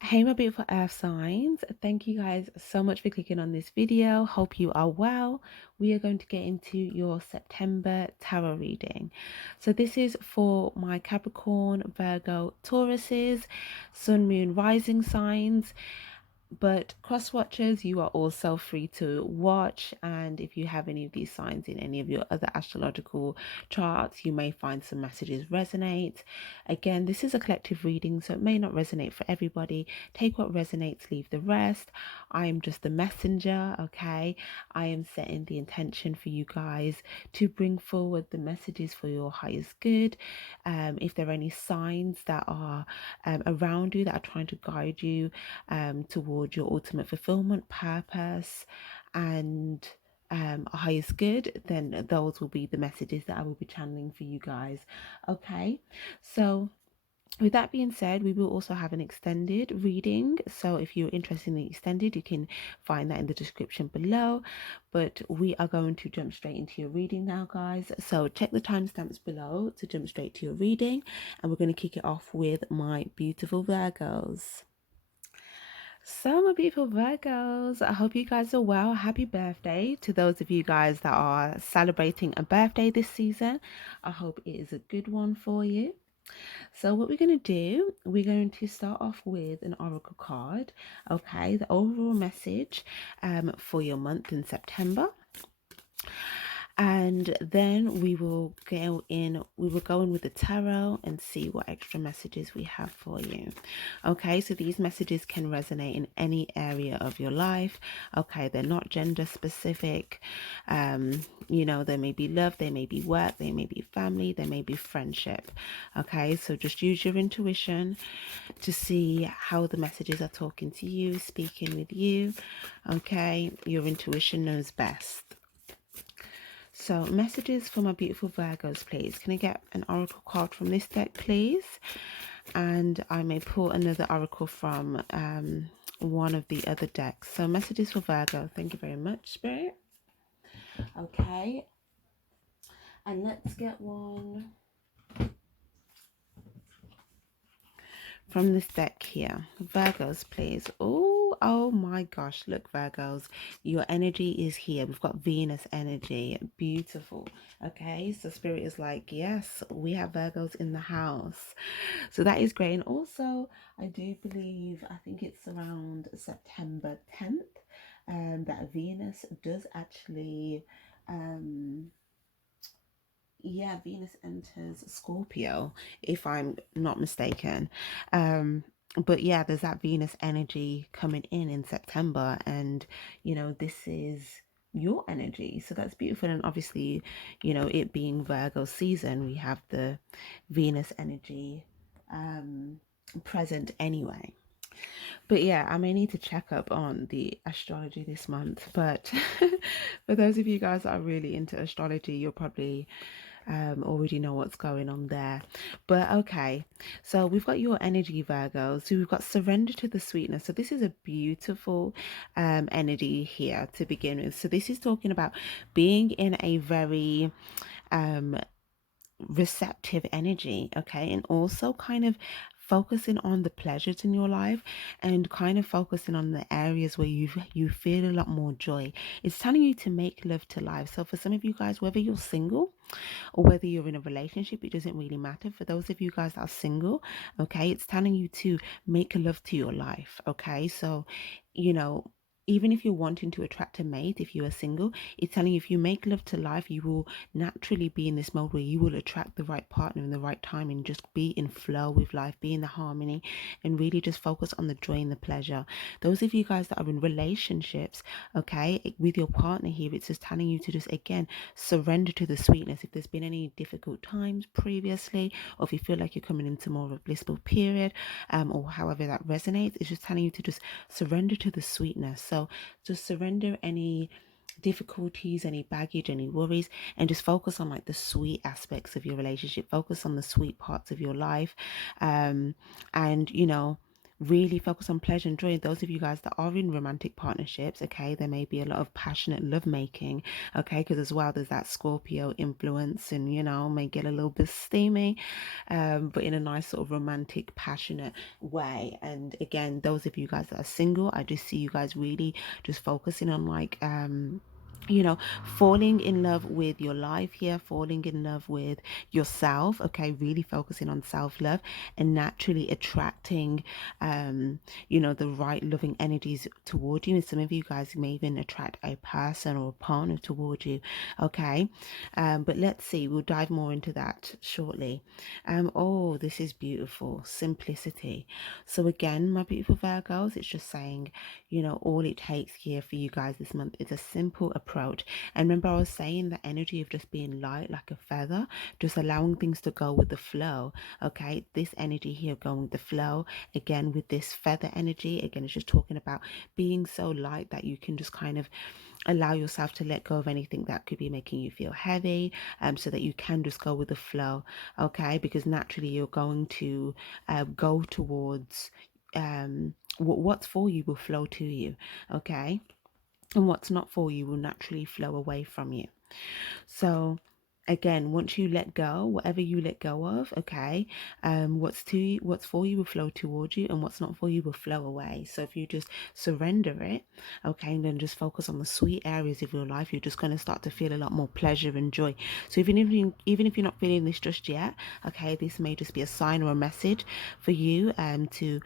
Hey my beautiful earth signs, thank you guys so much for clicking on this video. Hope you are well. We are going to get into your September tarot reading. So this is for my Capricorn, Virgo, Tauruses, Sun, Moon, Rising signs. But cross watchers, you are also free to watch, and if you have any of these signs in any of your other astrological charts, you may find some messages resonate. Again, this is a collective reading, so it may not resonate for everybody. Take what resonates, leave the rest. I am just the messenger, okay? I am setting the intention for you guys to bring forward the messages for your highest good. If there are any signs that are around you that are trying to guide you towards your ultimate fulfillment, purpose, and highest good, then those will be the messages that I will be channeling for you guys. Okay, so with that being said, we will also have an extended reading. So if you're interested in the extended, you can find that in the description below. But we are going to jump straight into your reading now, guys. So check the timestamps below to jump straight to your reading. And we're going to kick it off with my beautiful Virgos. So, my beautiful Virgos, I hope you guys are well. Happy birthday to those of you guys that are celebrating a birthday this season. I hope it is a good one for you. So what we're going to do, we're going to start off with an oracle card. Okay, the overall message for your month in September. And then we will go in with the tarot and see what extra messages we have for you. Okay, so these messages can resonate in any area of your life. Okay, they're not gender specific. They may be love, they may be work, they may be family, they may be friendship. Okay, so just use your intuition to see how the messages are talking to you, speaking with you. Okay, your intuition knows best. So messages for my beautiful Virgos, please. Can I get an oracle card from this deck, please? And I may pull another oracle from one of the other decks. So messages for Virgo. Thank you very much, Spirit. Okay. And let's get one from this deck here. Virgos, please. Oh my gosh, look, Virgos, your energy is here. We've got Venus energy. Beautiful. Okay, so Spirit is like, yes, we have Virgos in the house. So that is great. And also, I do believe, I think it's around September 10th, that Venus does actually Venus enters Scorpio, if I'm not mistaken. But yeah, there's that Venus energy coming in September, and this is your energy, so that's beautiful. And obviously, it being Virgo season, we have the Venus energy present anyway. But yeah, I may need to check up on the astrology this month. But for those of you guys that are really into astrology, you'll probably already know what's going on there. But okay, so we've got your energy, Virgo. So we've got surrender to the sweetness. So this is a beautiful energy here to begin with. So this is talking about being in a very receptive energy, okay, and also kind of focusing on the pleasures in your life and kind of focusing on the areas where you feel a lot more joy. It's telling you to make love to life. So for some of you guys, whether you're single or whether you're in a relationship, it doesn't really matter. For those of you guys that are single, okay, it's telling you to make love to your life. Okay, so even if you're wanting to attract a mate, if you are single, it's telling you if you make love to life, you will naturally be in this mode where you will attract the right partner in the right time and just be in flow with life, be in the harmony, and really just focus on the joy and the pleasure. Those of you guys that are in relationships, okay, with your partner here, it's just telling you to just, again, surrender to the sweetness. If there's been any difficult times previously, or if you feel like you're coming into more of a blissful period, or however that resonates, it's just telling you to just surrender to the sweetness. So just surrender any difficulties, any baggage, any worries, and just focus on like the sweet aspects of your relationship. Focus on the sweet parts of your life, and really focus on pleasure and joy. Those of you guys that are in romantic partnerships, okay, there may be a lot of passionate love making, okay, because as well there's that Scorpio influence, and you know, may get a little bit steamy, but in a nice sort of romantic, passionate way. And again, those of you guys that are single, I just see you guys really just focusing on like you know, falling in love with your life here, falling in love with yourself, okay, really focusing on self-love and naturally attracting you know, the right loving energies toward you. And some of you guys may even attract a person or a partner toward you, okay. But let's see, we'll dive more into that shortly. Oh, this is beautiful, simplicity. So again, my beautiful Virgos, it's just saying, you know, all it takes here for you guys this month is a simple approach. And remember, I was saying the energy of just being light like a feather, just allowing things to go with the flow. Okay, this energy here going with the flow, again with this feather energy, again it's just talking about being so light that you can just kind of allow yourself to let go of anything that could be making you feel heavy, so that you can just go with the flow. Okay, because naturally you're going to go towards what's for you will flow to you, okay, and what's not for you will naturally flow away from you. So again, once you let go, whatever you let go of, okay, what's for you will flow towards you, and what's not for you will flow away. So if you just surrender it, okay, and then just focus on the sweet areas of your life, you're just going to start to feel a lot more pleasure and joy. So even if you're not feeling this just yet, okay, this may just be a sign or a message for you to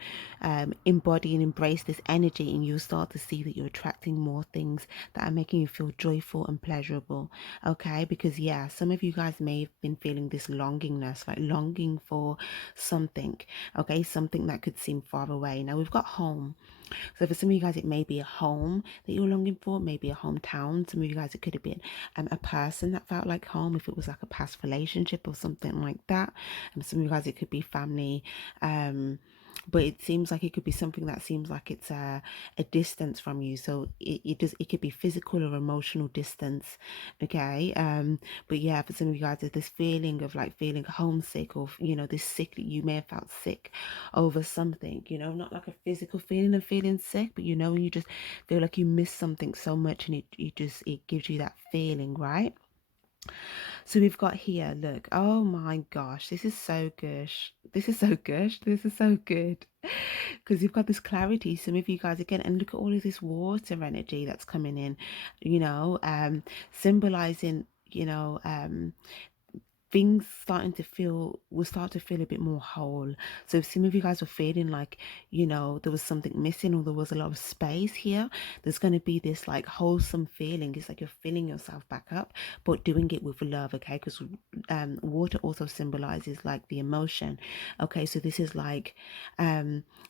embody and embrace this energy, and you'll start to see that you're attracting more things that are making you feel joyful and pleasurable. Okay, because yeah, some of you guys may have been feeling this longingness, like longing for something, okay, something that could seem far away. Now we've got home. So for some of you guys, it may be a home that you're longing for, maybe a hometown. Some of you guys, it could have been a person that felt like home, if it was like a past relationship or something like that. And some of you guys, it could be family. But it seems like it could be something that seems like it's a distance from you. So it could be physical or emotional distance, okay. But yeah, for some of you guys, there's this feeling of like feeling homesick, or you know, this sick, you may have felt sick over something, you know, not like a physical feeling of feeling sick, but you know, when you just feel like you miss something so much, and it gives you that feeling, right? So we've got here, look, oh my gosh, this is so gush. This is so gush. This is so good. Because you've got this clarity. Some of you guys, again, and look at all of this water energy that's coming in, you know, symbolizing, you know, things starting to feel will start to feel a bit more whole. So if some of you guys were feeling like, you know, there was something missing, or there was a lot of space here, there's going to be this like wholesome feeling. It's like you're filling yourself back up, but doing it with love, okay? Because water also symbolizes like the emotion, okay? So this is like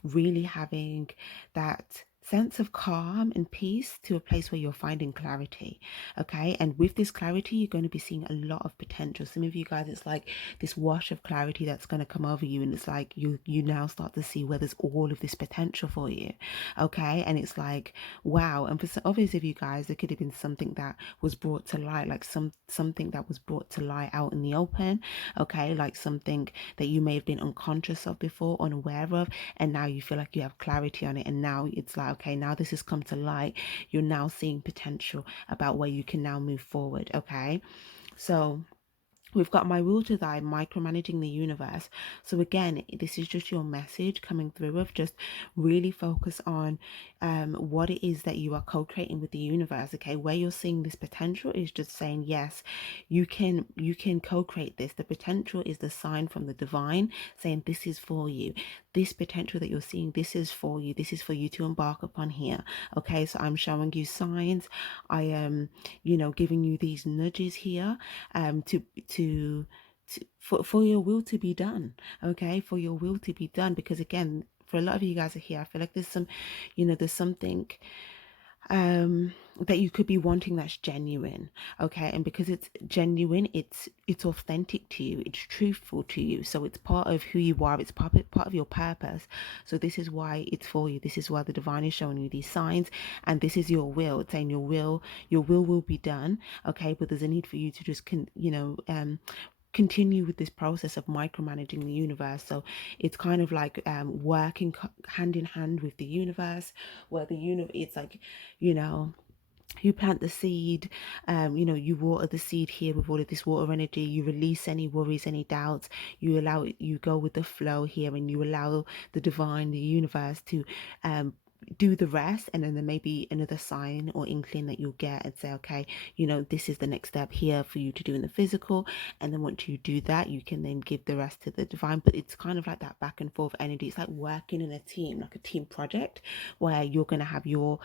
really having that sense of calm and peace to a place where you're finding clarity, okay. And with this clarity, you're going to be seeing a lot of potential. Some of you guys, it's like this wash of clarity that's going to come over you, and it's like you now start to see where there's all of this potential for you, okay. And it's like, wow. And for some others of you guys, there could have been something that was brought to light, like something that was brought to light out in the open, okay, like something that you may have been unconscious of before, unaware of, and now you feel like you have clarity on it. And now it's like, okay, now this has come to light, you're now seeing potential about where you can now move forward, okay. So we've got my will to thy, micromanaging the universe. So again, this is just your message coming through of just really focus on what it is that you are co-creating with the universe, okay. Where you're seeing this potential is just saying, yes, you can co-create this. The potential is the sign from the divine saying this is for you. This potential that you're seeing, this is for you. This is for you to embark upon here, okay. So I'm showing you signs. I am, you know, giving you these nudges here to for your will to be done, okay, for your will to be done. Because again, for a lot of you guys are here, I feel like there's some, you know, there's something that you could be wanting that's genuine, okay. And because it's genuine, it's authentic to you, it's truthful to you, so it's part of who you are, it's part of your purpose. So this is why it's for you. This is why the divine is showing you these signs, and this is your will. It's saying your will will be done, okay. But there's a need for you to just continue with this process of micromanaging the universe. So it's kind of like working hand in hand with the universe, where the universe, it's like, you know, you plant the seed, you know, you water the seed here with all of this water energy, you release any worries, any doubts, you allow it, you go with the flow here, and you allow the divine, the universe to do the rest. And then there may be another sign or inkling that you'll get and say, okay, you know, this is the next step here for you to do in the physical. And then once you do that, you can then give the rest to the divine. But it's kind of like that back and forth energy. It's like working in a team, like a team project, where you're going to have your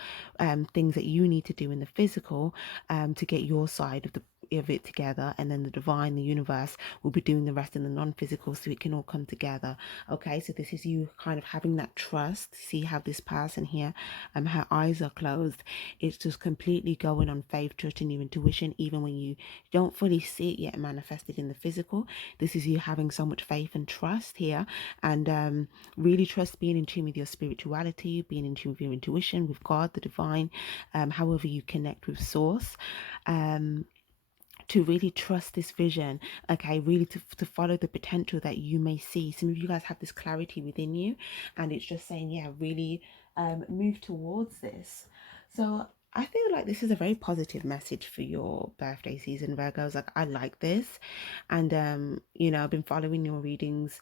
things that you need to do in the physical to get your side of it together, and then the divine, the universe, will be doing the rest in the non-physical, so it can all come together. Okay, so this is you kind of having that trust. See how this person here, her eyes are closed. It's just completely going on faith, trusting your intuition, even when you don't fully see it yet manifested in the physical. This is you having so much faith and trust here, and really trust being in tune with your spirituality, being in tune with your intuition, with God, the divine, however you connect with source. To really trust this vision, okay, really to follow the potential that you may see. Some of you guys have this clarity within you, and it's just saying, yeah, really move towards this. So I feel like this is a very positive message for your birthday season, Virgos. Like, I like this. And you know, I've been following your readings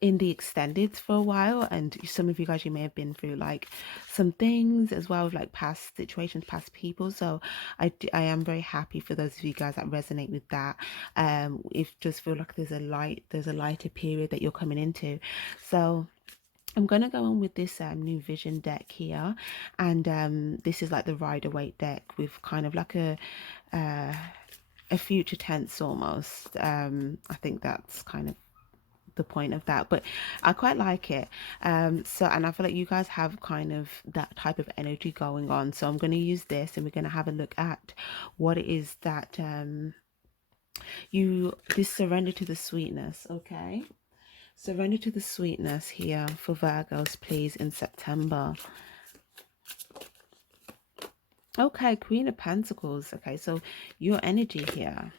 in the extended for a while, and some of you guys, you may have been through like some things as well, with like past situations, past people. So I am very happy for those of you guys that resonate with that. If just feel like there's a lighter period that you're coming into. So I'm going to go on with this new vision deck here, and this is like the Rider-Waite deck with kind of like a future tense almost. I think that's kind of the point of that, but I quite like it. So, and I feel like you guys have kind of that type of energy going on, so I'm going to use this, and we're going to have a look at what it is that this surrender to the sweetness. Okay, surrender to the sweetness here for Virgos, please, in September. Okay, Queen of Pentacles. Okay, so your energy here,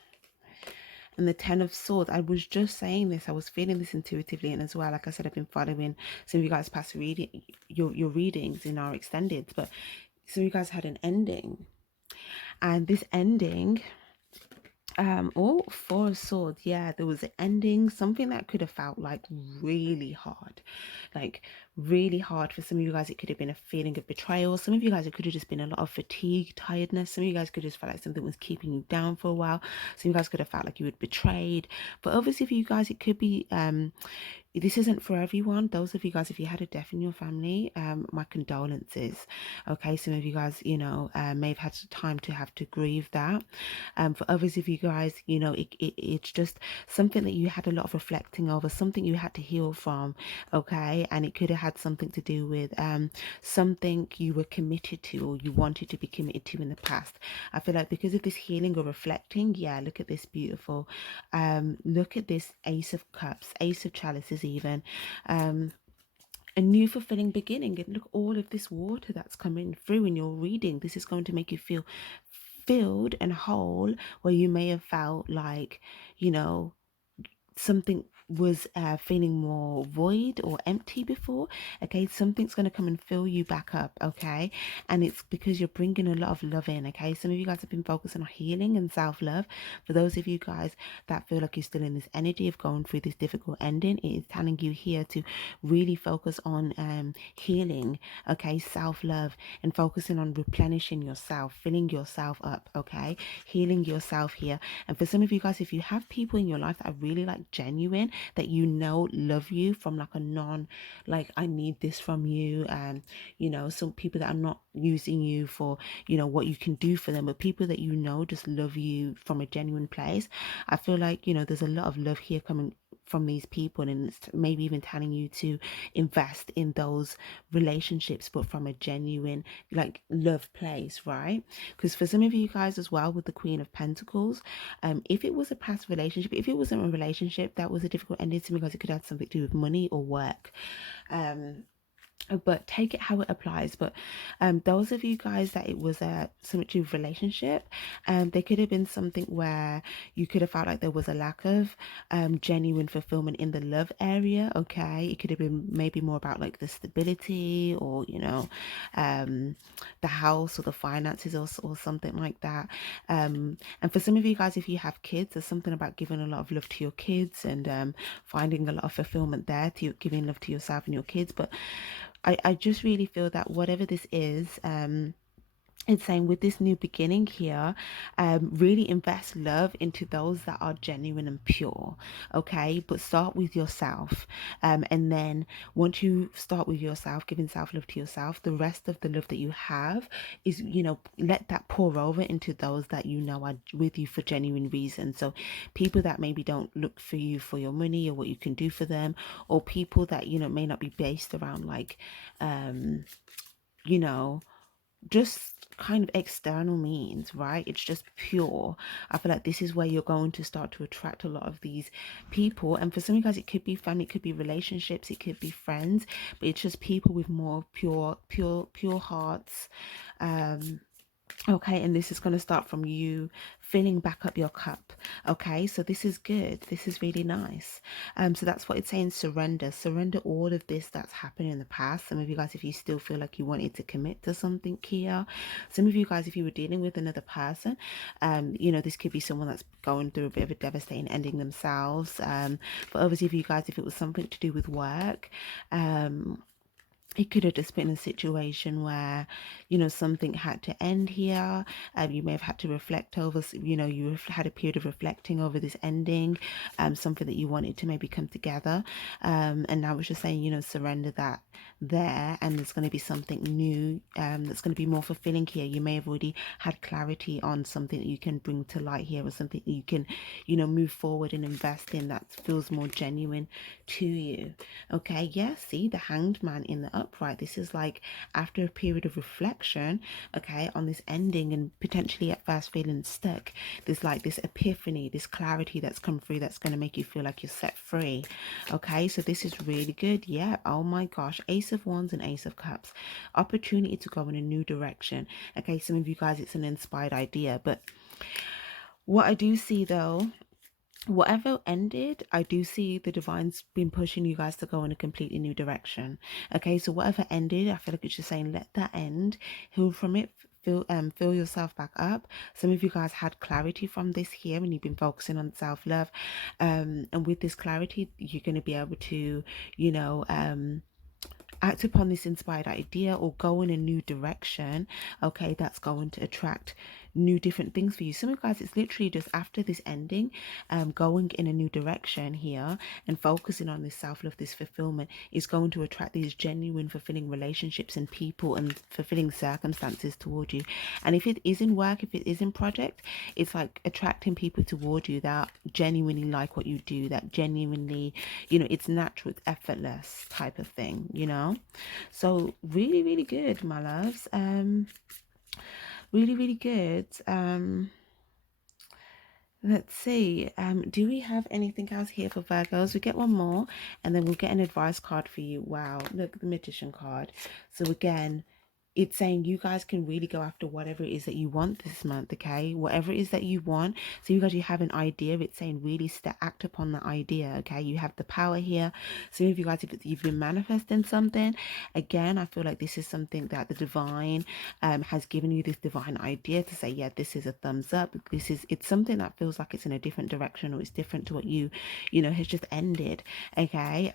and the Ten of Swords. I was just saying this, I was feeling this intuitively, and as well, like I said, I've been following some of you guys past reading your readings in our extended, but some of you guys had an ending, and this ending, oh, Four of Swords, yeah, there was an ending, something that could have felt like really hard, like really hard. For some of you guys, it could have been a feeling of betrayal. Some of you guys, it could have just been a lot of fatigue, tiredness. Some of you guys could just felt like something was keeping you down for a while. Some of you guys could have felt like you were betrayed. But obviously for you guys, it could be this isn't for everyone. Those of you guys, if you had a death in your family, my condolences. Okay, some of you guys, you know, may have had time to have to grieve that. For others of you guys, you know, it's just something that you had a lot of reflecting over, something you had to heal from. Okay, and it could have had something to do with something you were committed to, or you wanted to be committed to in the past. I feel like because of this healing or reflecting, yeah, look at this beautiful, look at this Ace of Cups, Ace of Chalices even, a new fulfilling beginning. And look, all of this water that's coming through in your reading, this is going to make you feel filled and whole, where you may have felt like, you know, something was feeling more void or empty before. Okay, something's going to come and fill you back up. Okay, and it's because you're bringing a lot of love in. Okay, some of you guys have been focusing on healing and self-love. For those of you guys that feel like you're still in this energy of going through this difficult ending, it is telling you here to really focus on healing, okay, self-love, and focusing on replenishing yourself, filling yourself up. Okay, healing yourself here. And for some of you guys, if you have people in your life that are really like genuine, that you know love you from like a non, like, I need this from you, you know, some people that are not using you for, you know, what you can do for them, but people that you know just love you from a genuine place. I feel like, you know, there's a lot of love here coming from these people, and it's maybe even telling you to invest in those relationships, but from a genuine like love place, right? Because for some of you guys as well, with the Queen of Pentacles, if it was a past relationship, if it wasn't a relationship that was a difficult ending to me, because it could have something to do with money or work, but take it how it applies. But those of you guys that it was a something to do with relationship, there could have been something where you could have felt like there was a lack of genuine fulfillment in the love area. Okay, it could have been maybe more about like the stability, or the house, or the finances, or something like that. And for some of you guys, if you have kids, there's something about giving a lot of love to your kids, and finding a lot of fulfillment there, to giving love to yourself and your kids. But I just really feel that whatever this is, it's saying with this new beginning here, really invest love into those that are genuine and pure. Okay, but start with yourself, and then once you start with yourself, giving self-love to yourself, the rest of the love that you have is, let that pour over into those that are with you for genuine reasons. So people that maybe don't look for you for your money or what you can do for them, or people that may not be based around like you know just kind of external means, right? It's just pure. I feel like this is where you're going to start to attract a lot of these people. And for some of you guys, it could be family, it could be relationships, it could be friends, but it's just people with more pure hearts. Okay, and this is going to start from you filling back up your cup. Okay, so this is good. This is really nice. So that's what it's saying. Surrender all of this that's happened in the past. Some of you guys, if you still feel like you wanted to commit to something here, some of you guys, if you were dealing with another person, this could be someone that's going through a bit of a devastating ending themselves. For others of you guys, if it was something to do with work, it could have just been a situation where, something had to end here. You may have had to reflect over, you had a period of reflecting over this ending, something that you wanted to maybe come together. And now it's just saying, surrender that there, and there's going to be something new that's going to be more fulfilling here. You may have already had clarity on something that you can bring to light here, or something that you can, move forward and invest in that feels more genuine to you. Okay, yeah, see the Hanged Man in the upright. This is like after a period of reflection, okay, on this ending, and potentially at first feeling stuck, there's like this epiphany, this clarity that's come through that's going to make you feel like you're set free. Okay, so this is really good. Yeah, oh my gosh, Ace of Wands and Ace of Cups, opportunity to go in a new direction. Okay, some of you guys, it's an inspired idea, but what I do see though, whatever ended, I do see the divine's been pushing you guys to go in a completely new direction. Okay, so whatever ended, I feel like it's just saying let that end, heal from it, fill yourself back up. Some of you guys had clarity from this here, and you've been focusing on self-love, and with this clarity you're going to be able to act upon this inspired idea or go in a new direction. Okay, that's going to attract new different things for you. Some of you guys, it's literally just after this ending, going in a new direction here and focusing on this self-love, this fulfillment, is going to attract these genuine fulfilling relationships and people and fulfilling circumstances toward you. And if it is in work, if it is in project, it's like attracting people toward you that genuinely like what you do, that genuinely, it's natural, it's effortless type of thing, so really, really good, my loves. Really, really good. Let's see. Do we have anything else here for Virgos? We get one more, and then we'll get an advice card for you. Wow, look, the Magician card. So again, it's saying you guys can really go after whatever it is that you want this month. Okay, whatever it is that you want. So you guys, you have an idea. It's saying really act upon that idea. Okay, you have the power here. Some of you guys, if you've been manifesting something, again, I feel like this is something that the divine has given you, this divine idea to say, yeah, this is a thumbs up. It's something that feels like it's in a different direction, or it's different to what has just ended. Okay,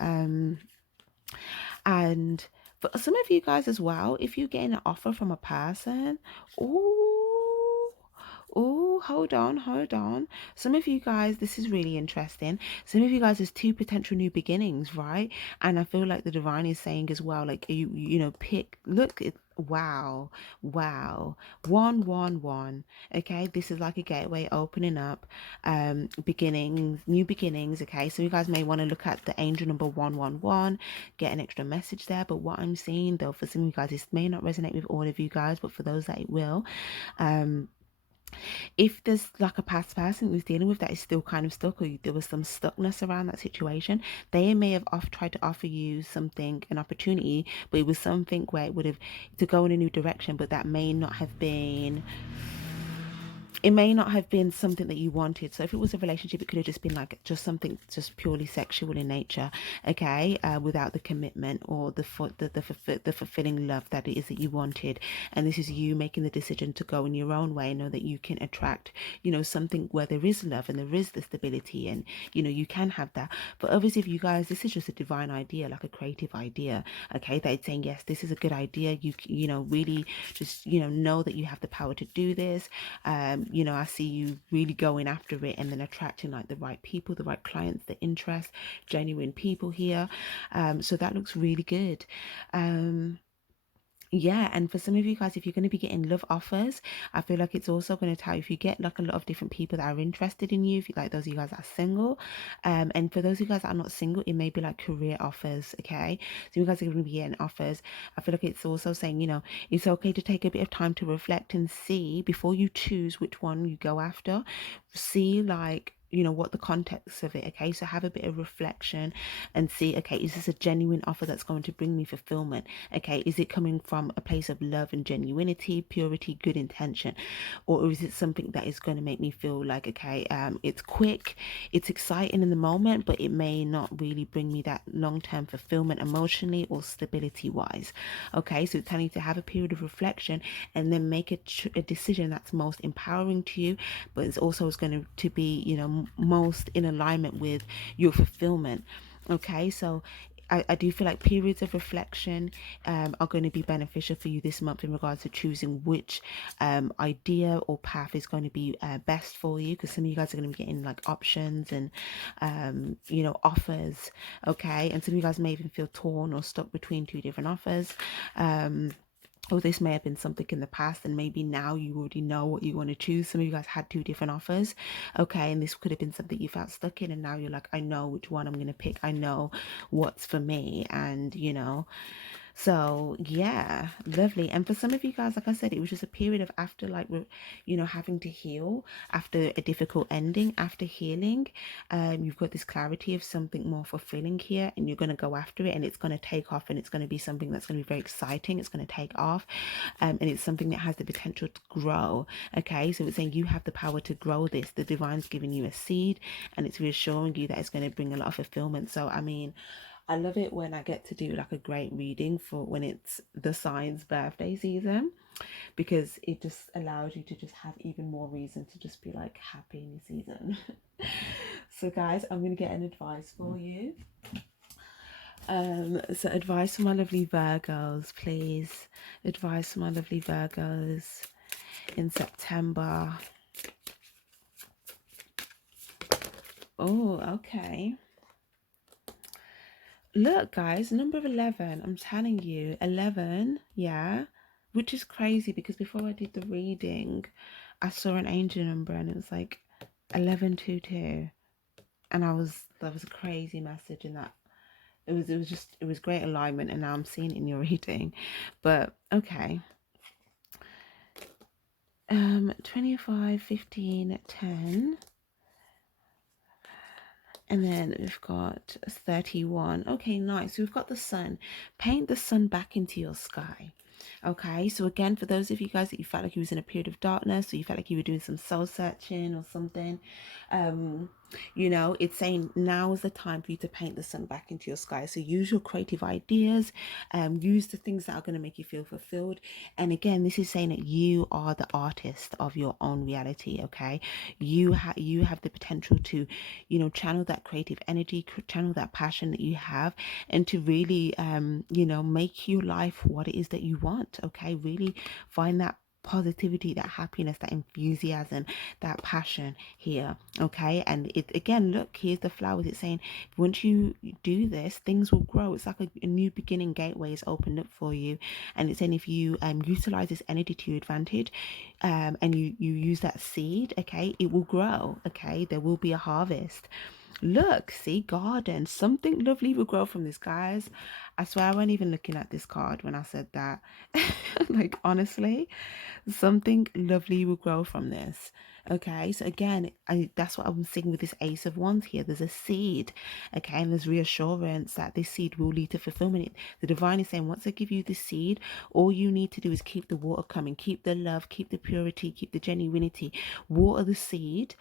and for some of you guys as well, if you're getting an offer from a person, hold on. Some of you guys, this is really interesting. Some of you guys, there's two potential new beginnings, right? And I feel like the divine is saying as well, like wow, 111. Okay, this is like a gateway opening up, beginnings, new beginnings. Okay, so you guys may want to look at the angel number 111, get an extra message there. But what I'm seeing though, for some of you guys, this may not resonate with all of you guys, but for those that it will, If there's like a past person who's dealing with that is still kind of stuck, or there was some stuckness around that situation, they may have tried to offer you something, an opportunity, but it was something where it would have to go in a new direction, but that may not have been, it may not have been something that you wanted. So if it was a relationship, it could have just been like just something just purely sexual in nature, okay, without the commitment or the fulfilling love that it is that you wanted. And this is you making the decision to go in your own way, know that you can attract, you know, something where there is love and there is the stability, and you know you can have that. But obviously, if you guys, this is just a divine idea, like a creative idea, okay, that it's saying yes, this is a good idea. You know, really just, you know that you have the power to do this. You know, I see you really going after it and then attracting like the right people, the right clients, the interest, genuine people here. So that looks really good. Yeah, and for some of you guys, if you're going to be getting love offers, I feel like it's also going to tell you, if you get like a lot of different people that are interested in you, if you like those of you guys that are single, and for those of you guys that are not single, it may be like career offers, okay? So you guys are going to be getting offers. I feel like it's also saying, you know, it's okay to take a bit of time to reflect and see before you choose which one you go after. See, like, you know, what the context of it, okay? So have a bit of reflection and see, okay, is this a genuine offer that's going to bring me fulfillment? Okay, is it coming from a place of love and genuinity, purity, good intention, or is it something that is going to make me feel like, okay, it's quick, it's exciting in the moment, but it may not really bring me that long-term fulfillment emotionally or stability wise? Okay, so it's telling you to have a period of reflection and then make a decision that's most empowering to you, but it's also going to be, you know, most in alignment with your fulfillment. Okay, so I do feel like periods of reflection are going to be beneficial for you this month in regards to choosing which idea or path is going to be best for you, because some of you guys are going to be getting like options and you know, offers, okay, and some of you guys may even feel torn or stuck between two different offers. Or this may have been something in the past, and maybe now you already know what you want to choose. Some of you guys had two different offers, okay, and this could have been something you felt stuck in, and now you're like, I know which one I'm going to pick. I know what's for me, and you know, so yeah, lovely. And for some of you guys, like I said, it was just a period of after, like, you know, having to heal after a difficult ending. After healing, you've got this clarity of something more fulfilling here, and you're going to go after it, and it's going to take off, and it's going to be something that's going to be very exciting. It's going to take off, and it's something that has the potential to grow. Okay, so it's saying you have the power to grow this. The divine's giving you a seed, and it's reassuring you that it's going to bring a lot of fulfillment. So I mean, I love it when I get to do like a great reading for when it's the sign's birthday season, because it just allows you to just have even more reason to just be like happy in the season. So guys, I'm going to get an advice for you. So advice for my lovely Virgos, please. Advice for my lovely Virgos in September. Oh, okay. Look, guys, number 11. I'm telling you, 11, yeah, which is crazy because before I did the reading, I saw an angel number and it was like 1122, and that was a crazy message in that. It was great alignment, and now I'm seeing it in your reading. But okay. 25, 15, 10. And then we've got 31. Okay, nice. We've got the sun. Paint the sun back into your sky. Okay, so again, for those of you guys that you felt like you was in a period of darkness, or you felt like you were doing some soul searching or something, you know, it's saying now is the time for you to paint the sun back into your sky. So use your creative ideas, use the things that are going to make you feel fulfilled. And again, this is saying that you are the artist of your own reality. Okay, you have the potential to, you know, channel that creative energy, channel that passion that you have, and to really you know, make your life what it is that you want. Okay, really find that positivity, that happiness, that enthusiasm, that passion here. Okay, and it again, look, here's the flowers. It's saying once you do this, things will grow. It's like a new beginning gateway is opened up for you. And it's saying if you utilize this energy to your advantage, and you use that seed, okay, it will grow. Okay, there will be a harvest. Look, see, garden. Something lovely will grow from this, guys. I swear I wasn't even looking at this card when I said that. Like, honestly, something lovely will grow from this. Okay, so again, that's what I'm seeing with this Ace of Wands here. There's a seed, okay, and there's reassurance that this seed will lead to fulfillment. The divine is saying, once I give you the seed, all you need to do is keep the water coming, keep the love, keep the purity, keep the genuinity, water the seed,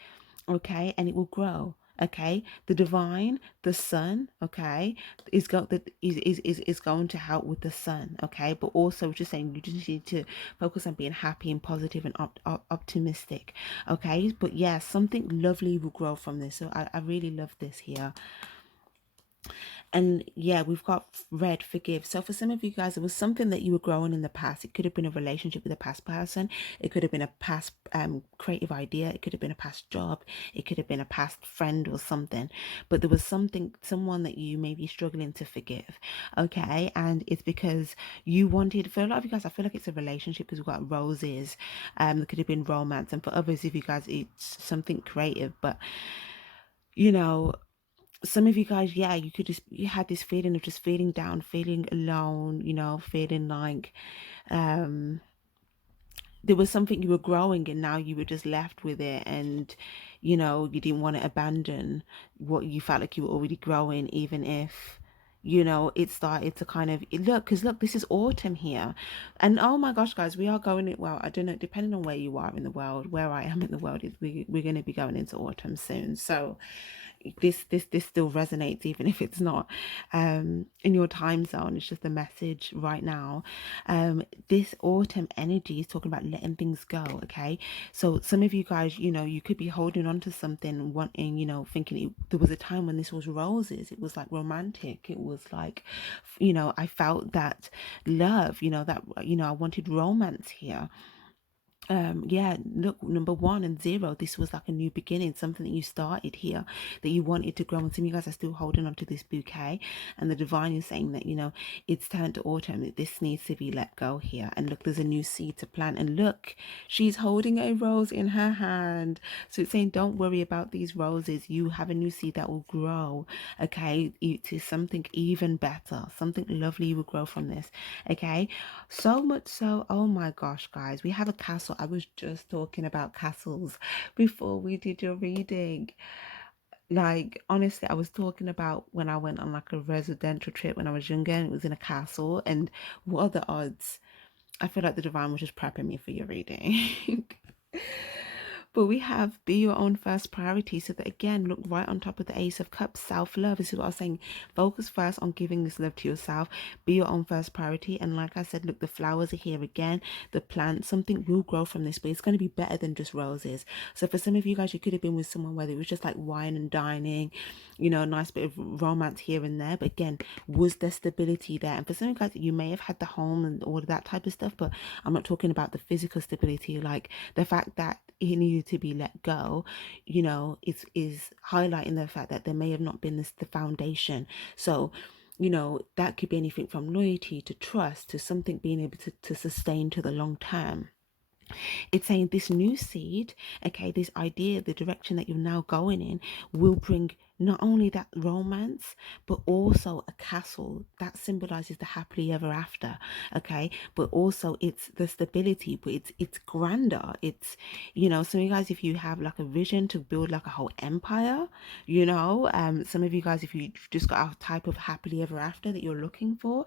okay, and it will grow. Okay, the divine, the sun, okay, is going to help with the sun, okay, but also just saying you just need to focus on being happy and positive and optimistic, okay. But yeah, something lovely will grow from this. So I really love this here. And yeah, we've got red, forgive. So for some of you guys, it was something that you were growing in the past. It could have been a relationship with a past person. It could have been a past creative idea. It could have been a past job. It could have been a past friend or something. But there was someone that you may be struggling to forgive. Okay. And it's because you wanted, for a lot of you guys, I feel like it's a relationship because we've got roses. There could have been romance. And for others, if you guys, it's something creative. But, you know, some of you guys, yeah, you had this feeling of just feeling down, feeling alone, feeling like there was something you were growing and now you were just left with it, and you didn't want to abandon what you felt like you were already growing, even if it started to kind of look, because look, this is autumn here. And oh my gosh, guys, we are going, well, I don't know, depending on where you are in the world, where I am in the world, we're going to be going into autumn soon. So this still resonates, even if it's not in your time zone. It's just a message right now. This autumn energy is talking about letting things go. Okay, so some of you guys, you could be holding on to something, wanting, thinking there was a time when this was roses, it was like romantic, it was like, I felt that love, that I wanted romance here. Yeah, look, number 1 and 0, this was like a new beginning, something that you started here that you wanted to grow. And some of you guys are still holding on to this bouquet, and the divine is saying that it's turned to autumn, that this needs to be let go here. And look, there's a new seed to plant, and look, she's holding a rose in her hand. So it's saying, don't worry about these roses, you have a new seed that will grow, okay, to something even better, something lovely will grow from this. Okay, so much so, oh my gosh, guys, we have a castle. I was just talking about castles before we did your reading. Like, honestly, I was talking about when I went on like a residential trip when I was younger, and it was in a castle. And what are the odds? I feel like the divine was just prepping me for your reading. But we have be your own first priority. So that, again, look right on top of the Ace of Cups, self-love. This is what I was saying. Focus first on giving this love to yourself. Be your own first priority. And like I said, look, the flowers are here again. The plant, something will grow from this, but it's going to be better than just roses. So for some of you guys, you could have been with someone where it was just like wine and dining, a nice bit of romance here and there. But again, was there stability there? And for some of you guys, you may have had the home and all of that type of stuff, but I'm not talking about the physical stability, like the fact that it needed to be let go, is highlighting the fact that there may have not been the foundation. So that could be anything from loyalty to trust to something being able to sustain to the long term. It's saying this new seed, okay, this idea, the direction that you're now going in, will bring not only that romance, but also a castle that symbolizes the happily ever after, okay, but also it's the stability, but it's grander. It's, some of you guys, if you have like a vision to build like a whole empire, some of you guys, if you've just got a type of happily ever after that you're looking for,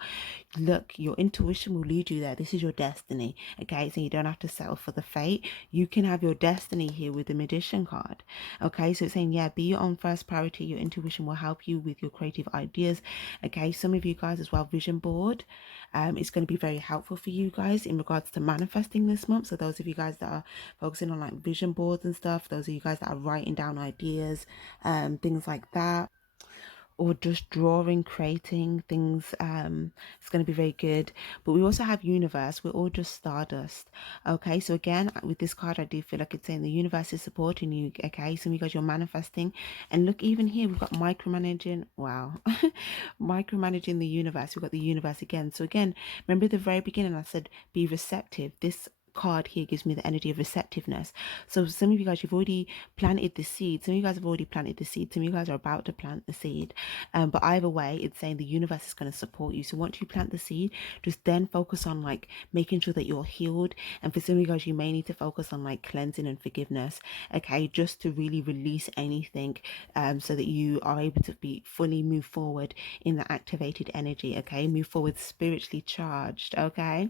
look, your intuition will lead you there. This is your destiny, okay? So you don't have to settle for the fate. You can have your destiny here with the Magician card, okay? So it's saying, yeah, be your own first priority. Your intuition will help you with your creative ideas, okay? Some of you guys as well, vision board. It's going to be very helpful for you guys in regards to manifesting this month. So those of you guys that are focusing on like vision boards and stuff, those of you guys that are writing down ideas, things like that, or just drawing, creating things, it's going to be very good. But we also have universe. We're all just stardust, okay? So again, with this card, I do feel like it's saying the universe is supporting you, okay? Some of you guys, you're manifesting. And look, even here we've got micromanaging. Wow. Micromanaging the universe. We've got the universe again. So again, remember the very beginning I said be receptive. This card here gives me the energy of receptiveness. So some of you guys, you've already planted the seed. Some of you guys have already planted the seed. Some of you guys are about to plant the seed. But either way, it's saying the universe is going to support you. So once you plant the seed, just then focus on like making sure that you're healed. And for some of you guys, you may need to focus on like cleansing and forgiveness. Okay, just to really release anything, so that you are able to be fully move forward in the activated energy. Okay, move forward spiritually charged. Okay,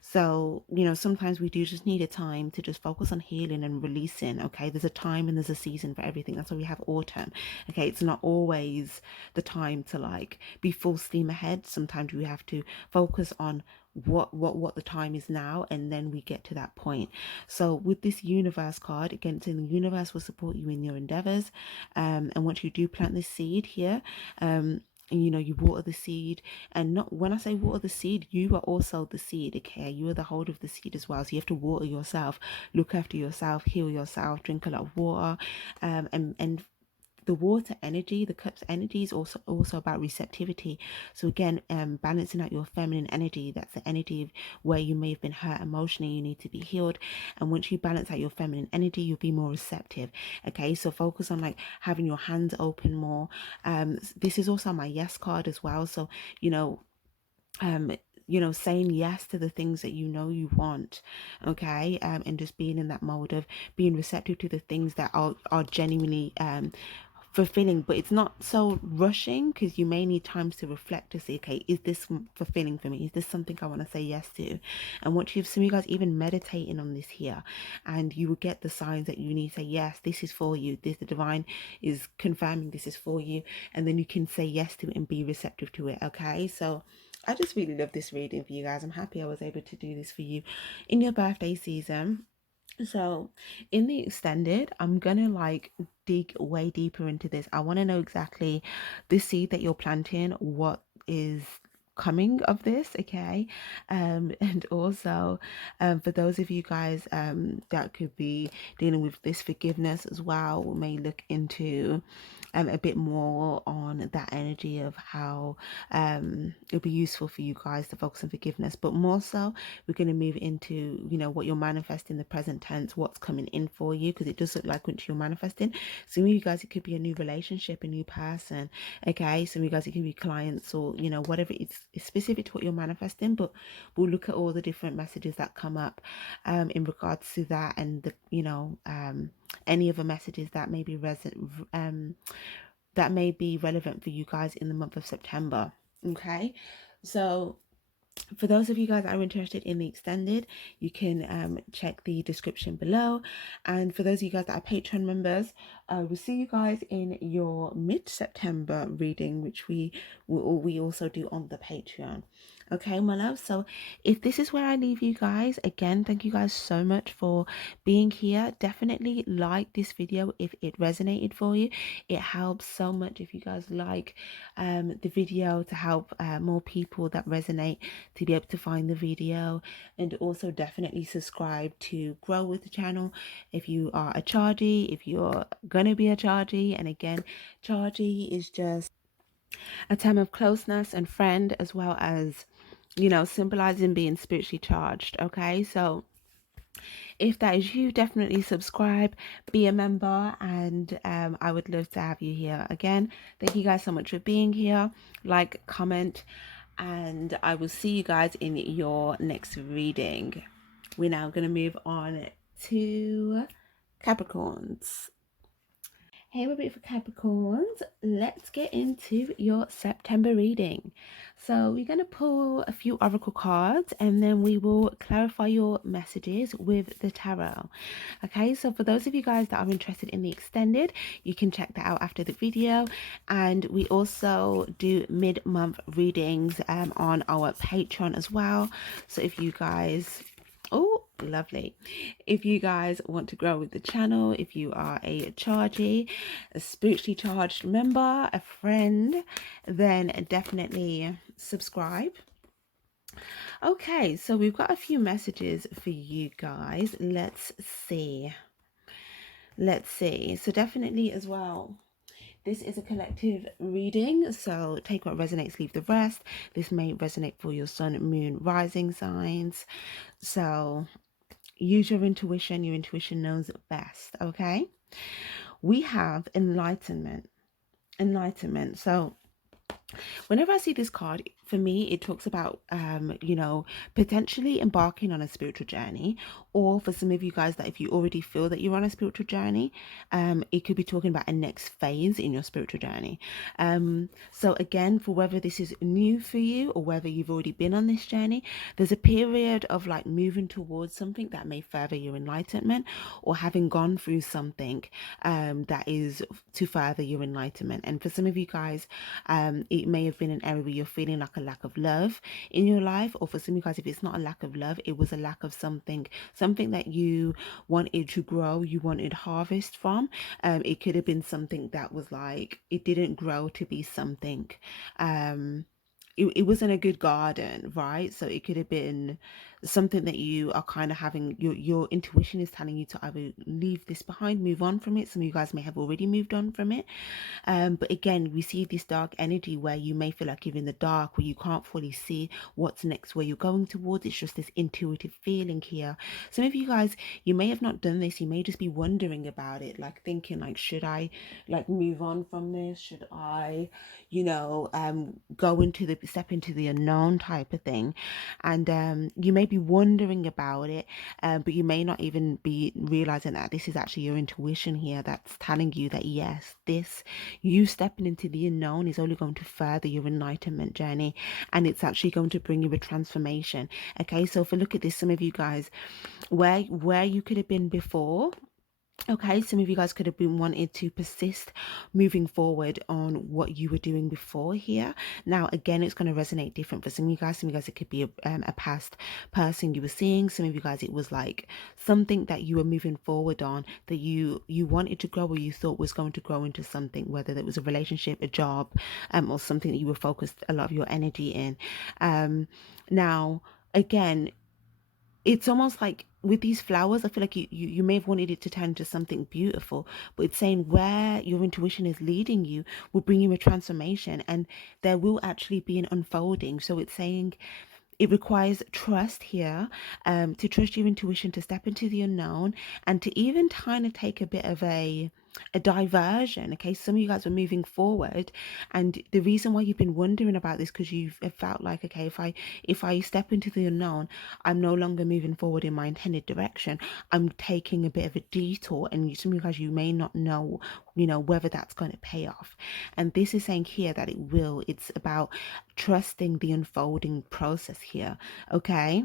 so, you know, sometimes we do just need a time to just focus on healing and releasing. Okay, there's a time and there's a season for everything. That's why we have autumn. Okay, it's not always the time to like be full steam ahead. Sometimes we have to focus on what the time is now, and then we get to that point. So with this universe card, again, it's in the universe will support you in your endeavors. And once you do plant this seed here, and you know, you water the seed. And not when I say water the seed, you are also the seed. Okay, you are the holder of the seed as well, so you have to water yourself, look after yourself, heal yourself, drink a lot of water. And the water energy, the cups energy, is also about receptivity. So again, balancing out your feminine energy. That's the energy of where you may have been hurt emotionally, you need to be healed. And once you balance out your feminine energy, you'll be more receptive. Okay, so focus on like having your hands open more. This is also my yes card as well. So um saying yes to the things that you know you want. Okay, and just being in that mode of being receptive to the things that are genuinely fulfilling. But it's not so rushing, because you may need times to reflect to see, okay, is this fulfilling for me? Is this something I want to say yes to? And once you've some of you guys even meditating on this here, and you will get the signs that you need to say yes, this is for you, this the divine is confirming this is for you, and then you can say yes to it and be receptive to it. Okay, so I just really love this reading for you guys. I'm happy I was able to do this for you in your birthday season. So in the extended, I'm gonna like dig way deeper into this. I want to know exactly the seed that you're planting, what is coming of this. Okay, and also for those of you guys that could be dealing with this forgiveness as well, we may look into a bit more on that energy of how it'll be useful for you guys to focus on forgiveness. But more so, we're going to move into, you know, what you're manifesting in the present tense, what's coming in for you, because it does look like once you're manifesting, some of you guys, it could be a new relationship, a new person. Okay, some of you guys, it can be clients, or you know, whatever. It's specific to what you're manifesting, but we'll look at all the different messages that come up in regards to that, and the, you know, any other messages that may be that may be relevant for you guys in the month of September. Okay, so for those of you guys that are interested in the extended, you can check the description below. And for those of you guys that are Patreon members, we'll see you guys in your mid-September reading, which we also do on the Patreon. Okay, my love. So if this is where I leave you guys, again, thank you guys so much for being here. Definitely like this video if it resonated for you. It helps so much if you guys like the video, to help more people that resonate to be able to find the video. And also definitely subscribe to grow with the channel if you are a chargy, if you're gonna be a chargy. And again, chargy is just a term of closeness and friend, as well as, you know, symbolizing being spiritually charged. Okay, so if that is you, definitely subscribe, be a member, and I would love to have you here again. Thank you guys so much for being here. Like, comment, and I will see you guys in your next reading. We're now going to move on to Capricorns. Hey, we're for Capricorns. Let's get into your September reading. So we're going to pull a few oracle cards, and then we will clarify your messages with the tarot. Okay, so for those of you guys that are interested in the extended, you can check that out after the video. And we also do mid-month readings on our Patreon as well. So if you guys... Oh, lovely. If you guys want to grow with the channel, if you are a chargy, a spiritually charged member, a friend, then definitely subscribe. Okay, so we've got a few messages for you guys. Let's see. So definitely as well, this is a collective reading, so take what resonates, leave the rest. This may resonate for your sun, moon, rising signs. So use your intuition. Your intuition knows best. Okay. We have enlightenment. Enlightenment. So whenever I see this card, for me, it talks about, potentially embarking on a spiritual journey, or for some of you guys that if you already feel that you're on a spiritual journey, it could be talking about a next phase in your spiritual journey. So again, for whether this is new for you or whether you've already been on this journey, there's a period of like moving towards something that may further your enlightenment, or having gone through something that is to further your enlightenment. And for some of you guys, it may have been an area where you're feeling like a lack of love in your life, or for some of you guys, if it's not a lack of love, it was a lack of something that you wanted to grow, you wanted harvest from. It could have been something that was like, it didn't grow to be something. It wasn't a good garden, right? So it could have been something that you are kind of having, your intuition is telling you to either leave this behind, move on from it. Some of you guys may have already moved on from it. But again, we see this dark energy where you may feel like you're in the dark, where you can't fully see what's next, where you're going towards. It's just this intuitive feeling here. Some of you guys, you may have not done this. You may just be wondering about it, like thinking like, should I like move on from this? Should I, go into the step into the unknown type of thing? And you may be wondering about it, but you may not even be realizing that this is actually your intuition here that's telling you that yes, this, you stepping into the unknown, is only going to further your enlightenment journey, and it's actually going to bring you a transformation. Okay, so if we look at this, some of you guys, where you could have been before. Okay, some of you guys could have been wanting to persist moving forward on what you were doing before here. Now, again, it's going to resonate different for some of you guys. Some of you guys, it could be a past person you were seeing. Some of you guys, it was like something that you were moving forward on, that you wanted to grow, or you thought was going to grow into something, whether that was a relationship, a job, or something that you were focused a lot of your energy in. Now, again, it's almost like with these flowers, I feel like you may have wanted it to turn into something beautiful, but it's saying where your intuition is leading you will bring you a transformation, and there will actually be an unfolding. So it's saying it requires trust here, to trust your intuition, to step into the unknown, and to even kind of take a bit of a diversion. Okay, some of you guys are moving forward, and the reason why you've been wondering about this, because you've felt like, okay, if I step into the unknown, I'm no longer moving forward in my intended direction. I'm taking a bit of a detour, and some of you guys, you may not know, whether that's going to pay off. And this is saying here that it will. It's about trusting the unfolding process here. Okay,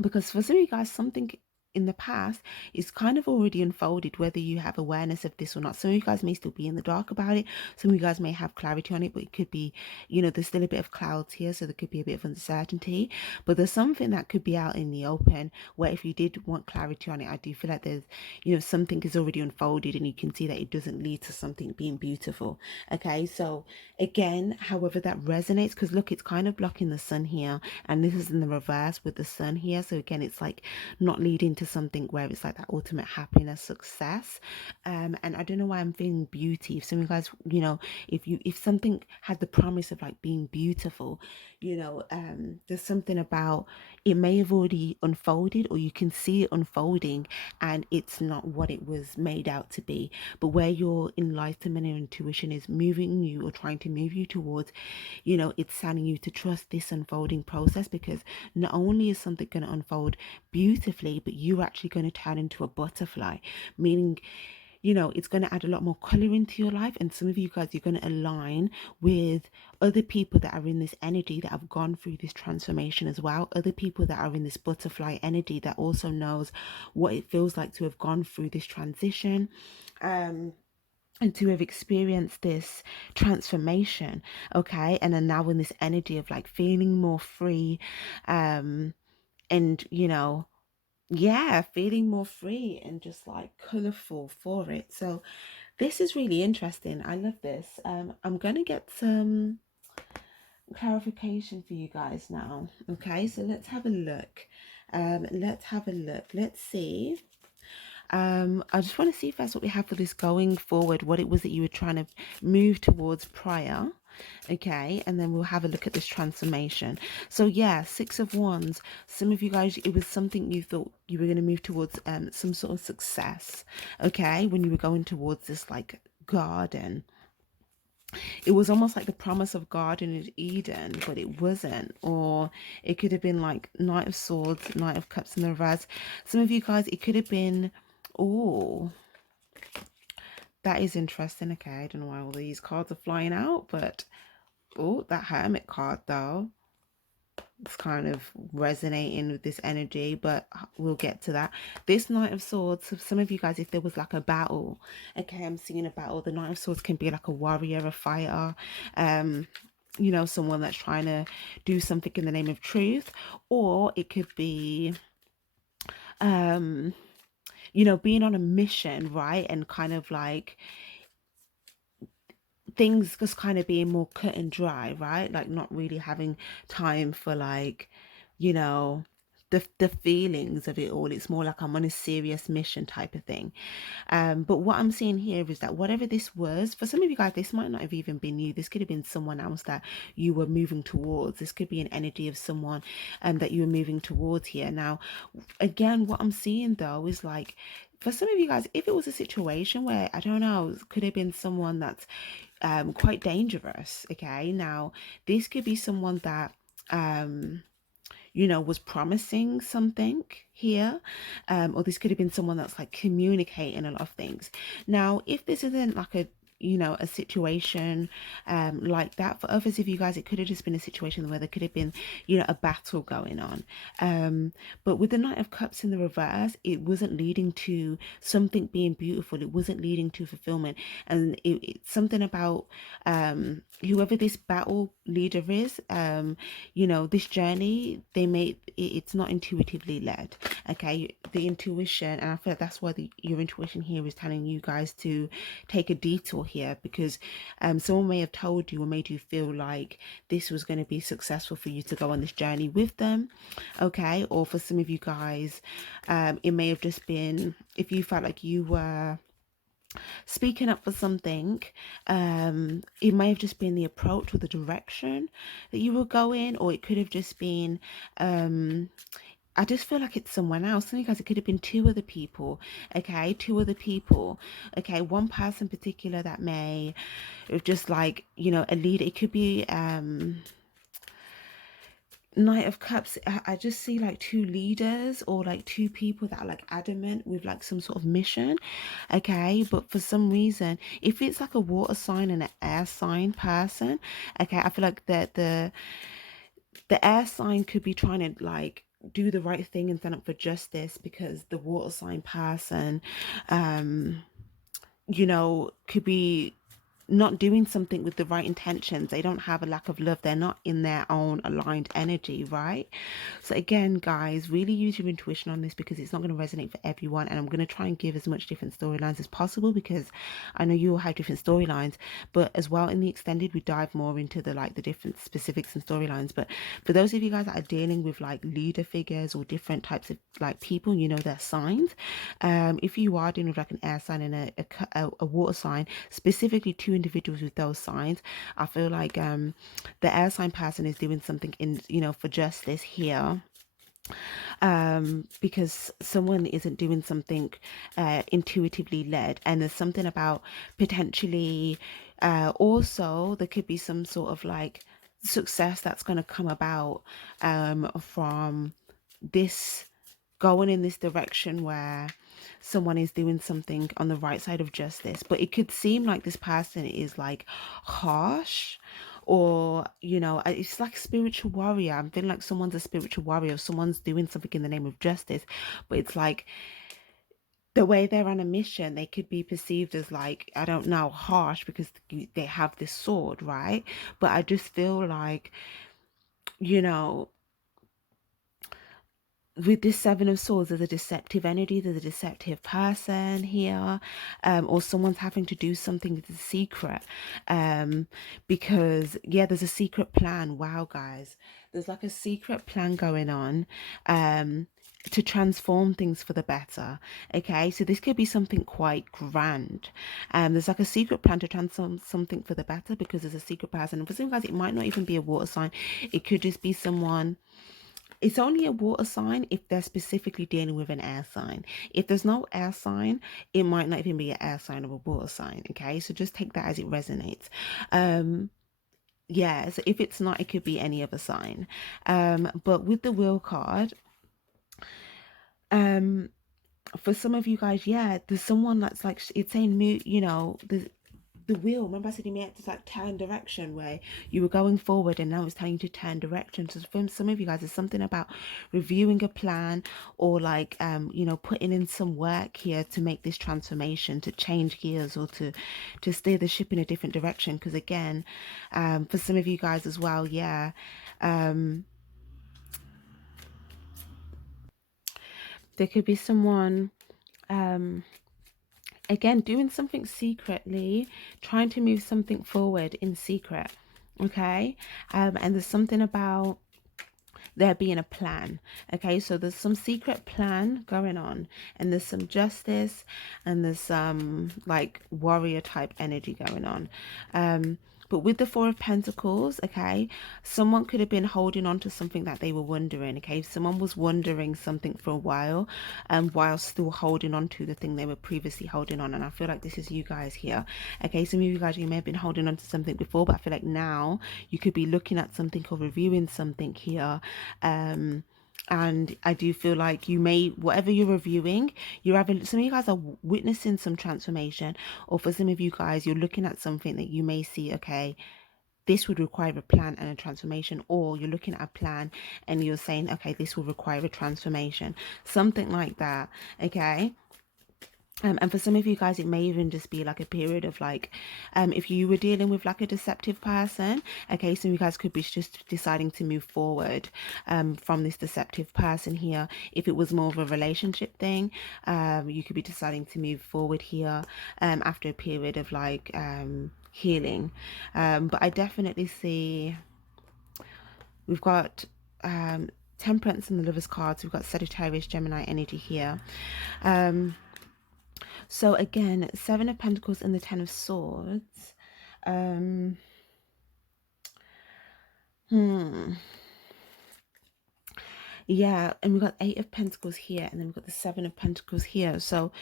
because for some of you guys, something in the past is kind of already unfolded, whether you have awareness of this or not. Some of you guys may still be in the dark about it. Some of you guys may have clarity on it, but it could be, there's still a bit of clouds here, so there could be a bit of uncertainty. But there's something that could be out in the open, where if you did want clarity on it, I do feel like there's, something is already unfolded, and you can see that it doesn't lead to something being beautiful. Okay, so again, however that resonates, because look, it's kind of blocking the sun here, and this is in the reverse with the sun here. So again, it's like not leading to something where it's like that ultimate happiness, success. And I don't know why I'm feeling beauty. If some of you guys, if something had the promise of like being beautiful, there's something about it may have already unfolded, or you can see it unfolding, and it's not what it was made out to be. But where your enlightenment and intuition is moving you, or trying to move you towards, it's telling you to trust this unfolding process, because not only is something going to unfold beautifully, but you're actually going to turn into a butterfly, meaning, it's going to add a lot more color into your life. And some of you guys, you're going to align with other people that are in this energy, that have gone through this transformation as well. Other people that are in this butterfly energy, that also knows what it feels like to have gone through this transition. And to have experienced this transformation. Okay, and then now in this energy of like feeling more free, and yeah, feeling more free and just like colorful for it. So this is really interesting. I love this. I'm gonna get some clarification for you guys now. Okay, so let's have a look. Let's see. I just want to see if that's what we have for this going forward, what it was that you were trying to move towards prior. Okay, and then we'll have a look at this transformation. So yeah, Six of Wands. Some of you guys, it was something you thought you were going to move towards, some sort of success. Okay, when you were going towards this like garden, it was almost like the promise of Garden of Eden, but it wasn't. Or it could have been like Knight of Swords, Knight of Cups in the reverse. Some of you guys, it could have been, oh, that is interesting. Okay, I don't know why all these cards are flying out, but oh, that Hermit card though, it's kind of resonating with this energy, but we'll get to that. This Knight of Swords, so some of you guys, if there was like a battle, okay, I'm seeing a battle. The Knight of Swords can be like a warrior, a fighter, you know, someone that's trying to do something in the name of truth, or it could be you know, being on a mission, right? And kind of like things just kind of being more cut and dry, right? Like not really having time for like, you know, the feelings of it all. It's more like I'm on a serious mission type of thing. But what I'm seeing here is that whatever this was, for some of you guys, this might not have even been you. This could have been someone else that you were moving towards. This could be an energy of someone that you were moving towards here. Now, again, what I'm seeing though is like, for some of you guys, if it was a situation where, I don't know, it could have been someone that's quite dangerous. Okay, now this could be someone that you know, was promising something here, or this could have been someone that's like communicating a lot of things. Now, if this isn't like a, you know, a situation like that, for others of you guys, it could have just been a situation where there could have been, you know, a battle going on. But with the Knight of Cups in the reverse, it wasn't leading to something being beautiful. It wasn't leading to fulfillment. And it's something about whoever this battle leader is, you know, this journey, they made it's not intuitively led. Okay, the intuition, and I feel like that's why your intuition here is telling you guys to take a detour here, because someone may have told you or made you feel like this was going to be successful for you to go on this journey with them. Okay, or for some of you guys, it may have just been, if you felt like you were speaking up for something, it may have just been the approach or the direction that you were going, or it could have just been I just feel like it's someone else. Some of you guys, it could have been two other people. Okay, two other people. Okay, one person in particular that may have just like, you know, a leader. It could be Knight of Cups. I just see like two leaders, or like two people that are like adamant with like some sort of mission. Okay, but for some reason, if it's like a water sign and an air sign person, okay, I feel like the air sign could be trying to like do the right thing and stand up for justice, because the water sign person, you know, could be not doing something with the right intentions. They don't have a lack of love. They're not in their own aligned energy, right? So again, guys, really use your intuition on this, because it's not going to resonate for everyone. And I'm going to try and give as much different storylines as possible, because I know you all have different storylines, but as well in the extended, we dive more into the like the different specifics and storylines. But for those of you guys that are dealing with like leader figures or different types of like people, you know, their signs. If you are dealing with like an air sign and a water sign, specifically two individuals with those signs, I feel like the air sign person is doing something in, you know, for justice here, because someone isn't doing something intuitively led, and there's something about potentially also there could be some sort of like success that's going to come about from this going in this direction where someone is doing something on the right side of justice. But it could seem like this person is like harsh, or you know, it's like spiritual warrior. I'm feeling like someone's a spiritual warrior, someone's doing something in the name of justice, but it's like the way they're on a mission, they could be perceived as like, I don't know, harsh, because they have this sword, right? But I just feel like, you know, with this Seven of Swords, there's a deceptive energy, there's a deceptive person here, or someone's having to do something that's a secret, because yeah, there's a secret plan. Wow, guys, there's like a secret plan going on, to transform things for the better. Okay, so this could be something quite grand. There's like a secret plan to transform something for the better, because there's a secret person, and for some guys it might not even be a water sign. It could just be someone. It's only a water sign if they're specifically dealing with an air sign. If there's no air sign, it might not even be an air sign or a water sign. Okay, so just take that as it resonates. Yeah, so if it's not, it could be any other sign. But with the wheel card, um for some of you guys, yeah, there's someone that's like, it's saying move, you know, the wheel. Remember I said you may have to like turn direction, where you were going forward and now it's telling you to turn direction. So for some of you guys, there's something about reviewing a plan, or like you know, putting in some work here to make this transformation, to change gears, or to steer the ship in a different direction. Because again, for some of you guys as well, yeah, there could be someone again doing something secretly, trying to move something forward in secret. Okay, and there's something about there being a plan. Okay, so there's some secret plan going on, and there's some justice, and there's some like warrior type energy going on. But with the Four of Pentacles, okay, someone could have been holding on to something that they were wondering. Okay, if someone was wondering something for a while, while still holding on to the thing they were previously holding on. And I feel like this is you guys here. Okay, some of you guys, you may have been holding on to something before, but I feel like now you could be looking at something or reviewing something here. And I do feel like you may, whatever you're reviewing, you're having, some of you guys are witnessing some transformation, or for some of you guys, you're looking at something that you may see, okay, this would require a plan and a transformation, or you're looking at a plan and you're saying, okay, this will require a transformation, something like that. Okay. And for some of you guys, it may even just be like a period of like, if you were dealing with like a deceptive person, okay, some of you guys could be just deciding to move forward from this deceptive person here. If it was more of a relationship thing, you could be deciding to move forward here after a period of like healing. But I definitely see we've got Temperance and the Lover's cards. We've got Sagittarius, Gemini energy here. So again, Seven of Pentacles and the Ten of Swords. Yeah, and we've got Eight of Pentacles here, and then we've got the Seven of Pentacles here. So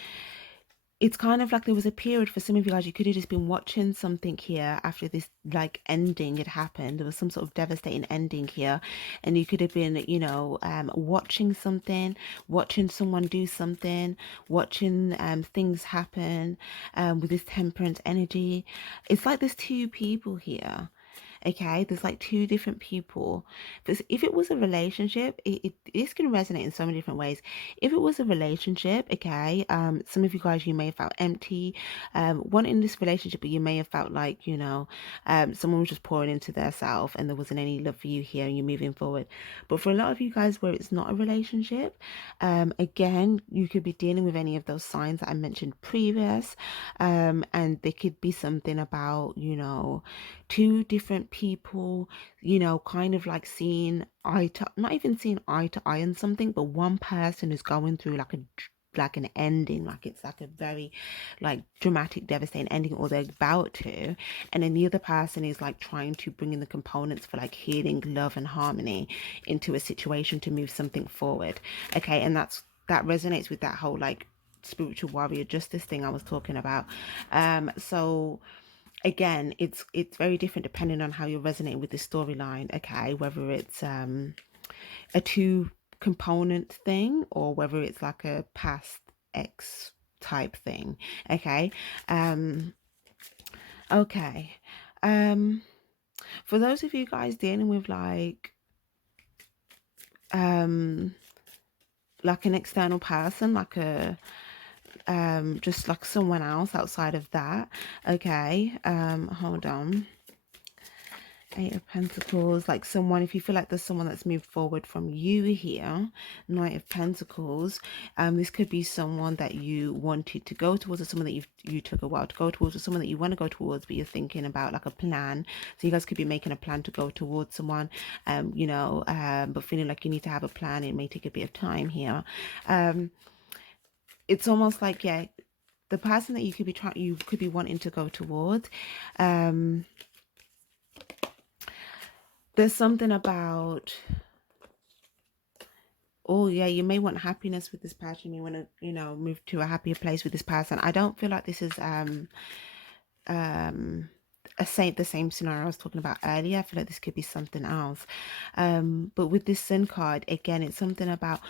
it's kind of like there was a period for some of you guys, you could have just been watching something here after this like ending had happened. There was some sort of devastating ending here, and you could have been, you know, watching something, watching someone do something, watching things happen with this Temperance energy. It's like there's two people here. Okay, there's like two different people. If it was a relationship, this can resonate in so many different ways. If it was a relationship, okay, some of you guys, you may have felt empty, wanting this relationship, but you may have felt like, you know, someone was just pouring into their self and there wasn't any love for you here and you're moving forward. But for a lot of you guys where it's not a relationship, again, you could be dealing with any of those signs that I mentioned previous, and there could be something about, you know, two different people, you know, kind of like seeing eye to, not even seeing eye to eye on something, but one person is going through like an ending, like it's like a very like dramatic, devastating ending, or they're about to, and then the other person is like trying to bring in the components for like healing, love and harmony into a situation to move something forward. Okay, and that resonates with that whole like spiritual warrior justice thing I was talking about. So again, it's very different depending on how you're resonating with the storyline. Okay, whether it's a two component thing or whether it's like a past X type thing. Okay. Okay. For those of you guys dealing with like an external person, like a just like someone else outside of that. Okay, hold on. Eight of Pentacles, like someone, if you feel like there's someone that's moved forward from you here. Knight of Pentacles, this could be someone that you wanted to go towards, or someone that you took a while to go towards, or someone that you want to go towards, but you're thinking about like a plan. So you guys could be making a plan to go towards someone, you know, but feeling like you need to have a plan. It may take a bit of time here. It's almost like, yeah, the person that you could be wanting to go towards, there's something about, oh yeah, you may want happiness with this person. You want to, you know, move to a happier place with this person. I don't feel like this is the same scenario I was talking about earlier. I feel like this could be something else. But with this Sun card, again, it's something about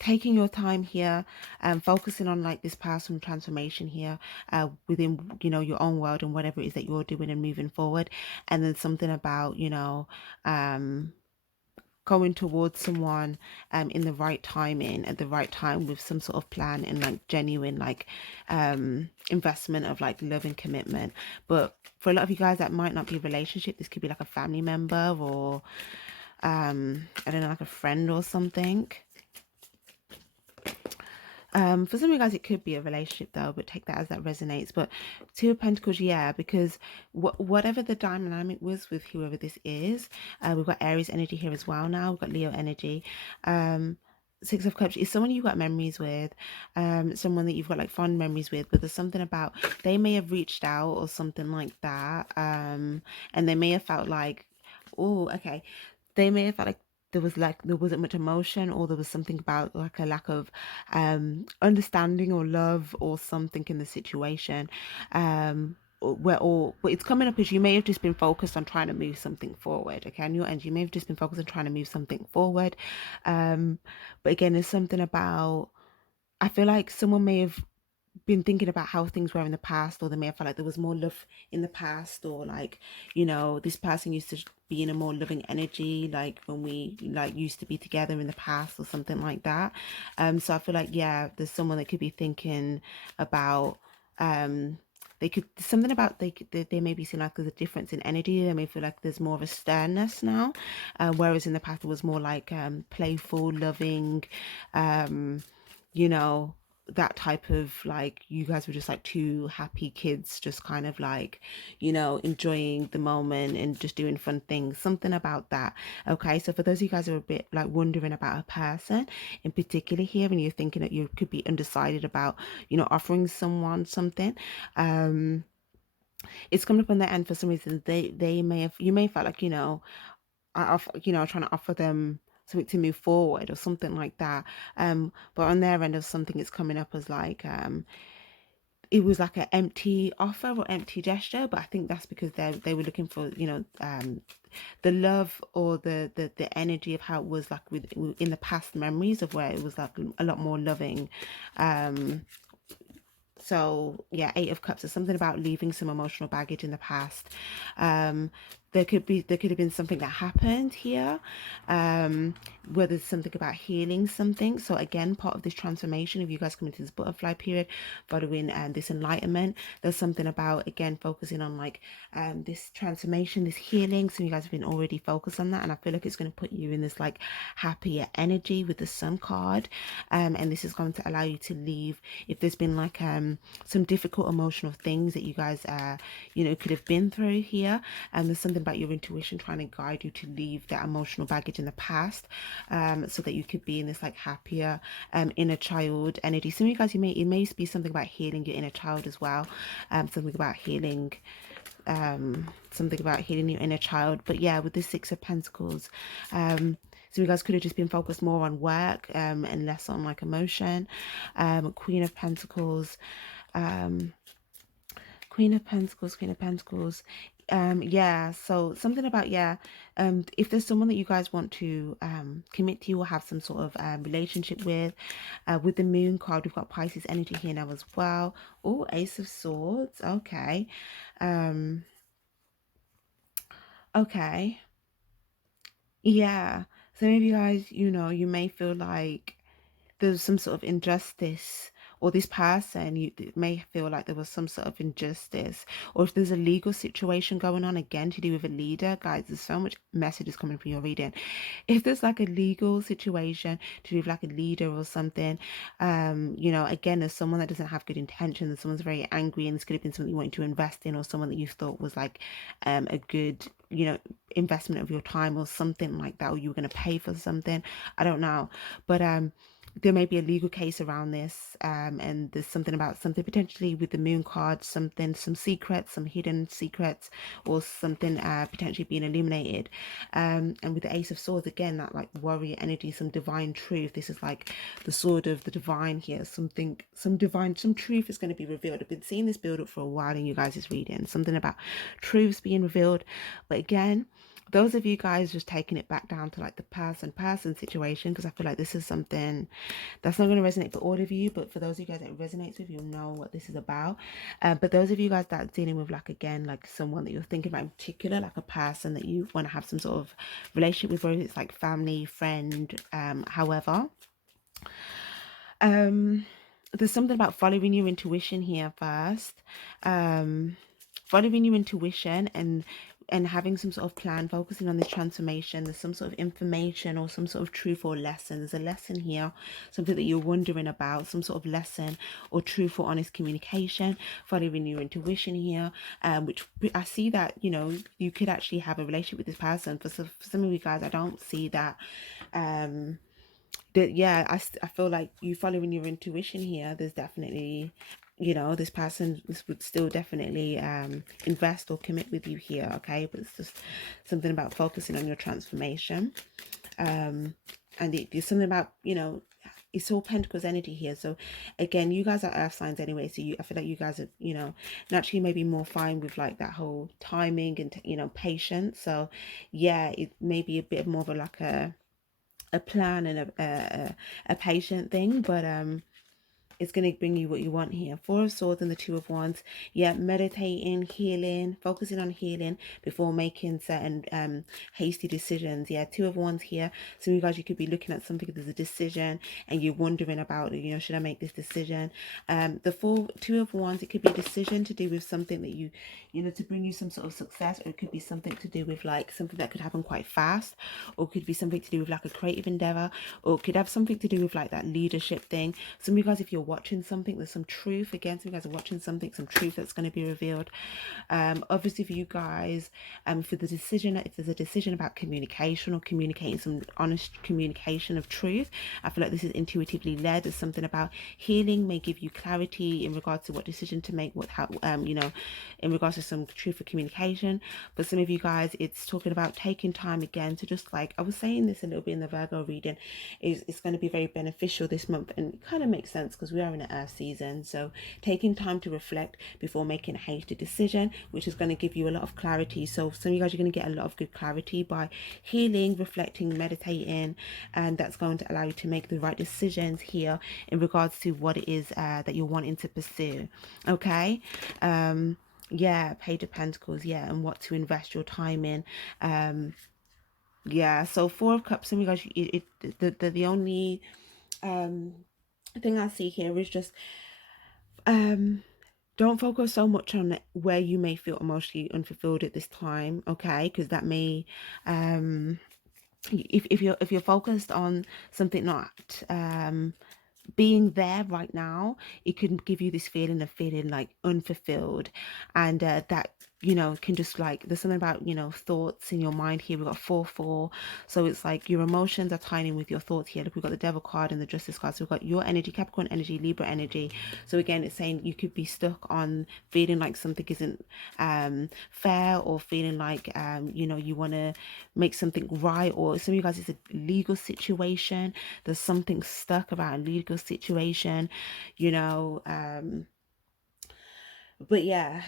taking your time here and focusing on like this personal transformation here within, you know, your own world and whatever it is that you're doing and moving forward. And then something about, you know, going towards someone in the right timing, at the right time, with some sort of plan and like genuine like investment of like love and commitment. But for a lot of you guys, that might not be a relationship. This could be like a family member, or I don't know, like a friend or something. For some of you guys, it could be a relationship though, but take that as that resonates. But Two of Pentacles, yeah, because whatever the dynamic was with whoever this is, we've got Aries energy here as well now. We've got Leo energy. Six of Cups is someone you've got memories with, someone that you've got like fond memories with, but there's something about they may have reached out or something like that, and they may have felt like, oh, okay, they may have felt like there wasn't much emotion, or there was something about like a lack of understanding or love or something in the situation, but it's coming up as you may have just been focused on trying to move something forward. Okay, on your end, you may have just been focused on trying to move something forward, but again, there's something about, I feel like someone may have been thinking about how things were in the past, or they may have felt like there was more love in the past, or like, you know, this person used to be in a more loving energy, like when we like used to be together in the past or something like that. So I feel like, yeah, there's someone that could be thinking about they could, something about they may be seeing like there's a difference in energy. They may feel like there's more of a sternness now, whereas in the past it was more like playful, loving, you know, that type of like, you guys were just like two happy kids, just kind of like, you know, enjoying the moment and just doing fun things, something about that. Okay, so for those of you guys who are a bit like wondering about a person in particular here, and you're thinking that you could be undecided about, you know, offering someone something, it's coming up on their end. For some reason, they may have, you may have felt like, you know, you know, trying to offer them something to move forward or something like that, but on their end of something, it's coming up as like it was like an empty offer or empty gesture. But I think that's because they were looking for, you know, the love or the energy of how it was like with in the past memories of where it was like a lot more loving. So yeah, Eight of Cups is something about leaving some emotional baggage in the past. There could have been something that happened here, where there's something about healing something. So again, part of this transformation, if you guys come into this butterfly period following this enlightenment, there's something about, again, focusing on like this transformation, this healing. So you guys have been already focused on that, and I feel like it's going to put you in this like happier energy with the Sun card, and this is going to allow you to leave, if there's been like some difficult emotional things that you guys you know, could have been through here, and there's something about your intuition trying to guide you to leave that emotional baggage in the past, so that you could be in this like happier inner child energy. Some of you guys, it may be something about healing your inner child as well, something about healing your inner child. But yeah, with the Six of Pentacles, so you guys could have just been focused more on work and less on like emotion. Queen of Pentacles, Queen of Pentacles, Queen of Pentacles. Yeah, so something about, yeah, if there's someone that you guys want to commit to or have some sort of relationship with the Moon card, we've got Pisces energy here now as well. Oh, Ace of Swords. Okay. Okay. Yeah. So maybe you guys, you know, you may feel like there's some sort of injustice or this person, you may feel like there was some sort of injustice, or if there's a legal situation going on, again, to do with a leader. Guys, there's so much messages coming from your reading. If there's like a legal situation to do with like a leader or something, you know, again, there's someone that doesn't have good intentions, someone's very angry, and this could have been something you wanted to invest in, or someone that you thought was like a good, you know, investment of your time or something like that, or you were going to pay for something. I don't know, but there may be a legal case around this, and there's something about something potentially with the moon card, something, some secrets, some hidden secrets, or something potentially being illuminated. And with the Ace of Swords, again, that like warrior energy, some divine truth. This is like the sword of the divine here. Something, some divine, some truth is going to be revealed. I've been seeing this build up for a while in you guys' reading. Something about truths being revealed, but again, those of you guys just taking it back down to like the person situation, because I feel like this is something that's not going to resonate for all of you, but for those of you guys that it resonates with, you'll know what this is about. But those of you guys that are dealing with like, again, like someone that you're thinking about in particular, like a person that you want to have some sort of relationship with, whether it's like family, friend, however, there's something about following your intuition here first. Following your intuition and having some sort of plan, focusing on this transformation. There's some sort of information or some sort of truth or lesson. There's a lesson here, something that you're wondering about, some sort of lesson or truth or honest communication. Following your intuition here, which I see that, you know, you could actually have a relationship with this person. For some of you guys, I don't see that. Yeah, I feel like you following your intuition here. There's definitely, you know, this person, this would still definitely invest or commit with you here, okay? But it's just something about focusing on your transformation. And it's something about, you know, it's all Pentacles energy here. So again, you guys are earth signs anyway, so I feel like you guys are, you know, naturally maybe more fine with like that whole timing and, you know, patience. So yeah, it may be a bit more of a like a plan and a patient thing, but it's going to bring you what you want here. Four of Swords and the Two of Wands. Yeah, meditating, healing, focusing on healing before making certain hasty decisions. Yeah, Two of Wands here. Some of you guys, you could be looking at something, there's a decision and you're wondering about, you know, should I make this decision? The Two of Wands, it could be a decision to do with something that you know, to bring you some sort of success, or it could be something to do with like something that could happen quite fast, or it could be something to do with like a creative endeavor, or it could have something to do with like that leadership thing. Some of you guys, if you're watching something, there's some truth. Again, some of you guys are watching something, some truth that's going to be revealed. Obviously for you guys, for the decision, if there's a decision about communication or communicating some honest communication of truth, I feel like this is intuitively led. There's something about healing may give you clarity in regards to what decision to make, how you know, in regards to some truth for communication. But some of you guys, it's talking about taking time again to just, like I was saying this a little bit in the Virgo reading, it's going to be very beneficial this month, and it kind of makes sense because we are in an earth season. So taking time to reflect before making a hasty decision, which is going to give you a lot of clarity. So some of you guys are going to get a lot of good clarity by healing, reflecting, meditating, and that's going to allow you to make the right decisions here in regards to what it is that you're wanting to pursue. Okay. Yeah, Page of Pentacles, yeah, and what to invest your time in. Yeah, so Four of Cups, some of you guys, the only thing I see here is just don't focus so much on where you may feel emotionally unfulfilled at this time, okay? Because that may if you're focused on something not being there right now, it can give you this feeling of feeling like unfulfilled, and that, you know, can just like, there's something about, you know, thoughts in your mind here. We've got 4-4, so it's like your emotions are tying in with your thoughts here. Look, we've got the Devil card and the Justice card, so we've got your energy, Capricorn energy, Libra energy. So again, it's saying you could be stuck on feeling like something isn't fair, or feeling like you know, you want to make something right, or some of you guys, it's a legal situation. There's something stuck about a legal situation, you know. But yeah,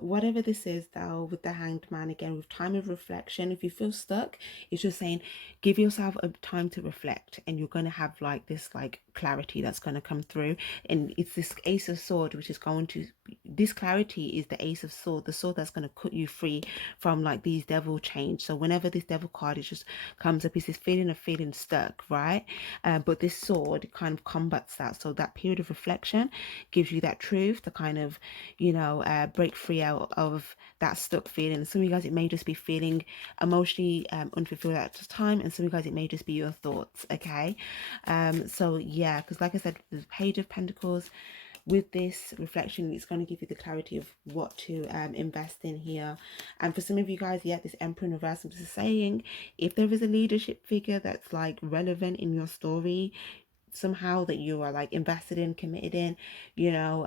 whatever this is though, with the Hanged Man, again, with time of reflection, if you feel stuck, it's just saying give yourself a time to reflect, and you're going to have like this like clarity that's going to come through. And it's this Ace of Sword, which is going to, this clarity is the Ace of Sword, the sword that's going to cut you free from like these devil chains. So whenever this devil card is just comes up, it's this feeling of feeling stuck, right? But this sword kind of combats that. So that period of reflection gives you that truth to kind of, you know, break free out of that stuck feeling. Some of you guys, it may just be feeling emotionally unfulfilled at the time, and some of you guys, it may just be your thoughts. Okay, so yeah, because like I said, the Page of Pentacles, with this reflection, it's going to give you the clarity of what to invest in here. And for some of you guys, yeah, this Emperor in reverse, I'm just saying, if there is a leadership figure that's like relevant in your story somehow, that you are like invested in, committed in, you know,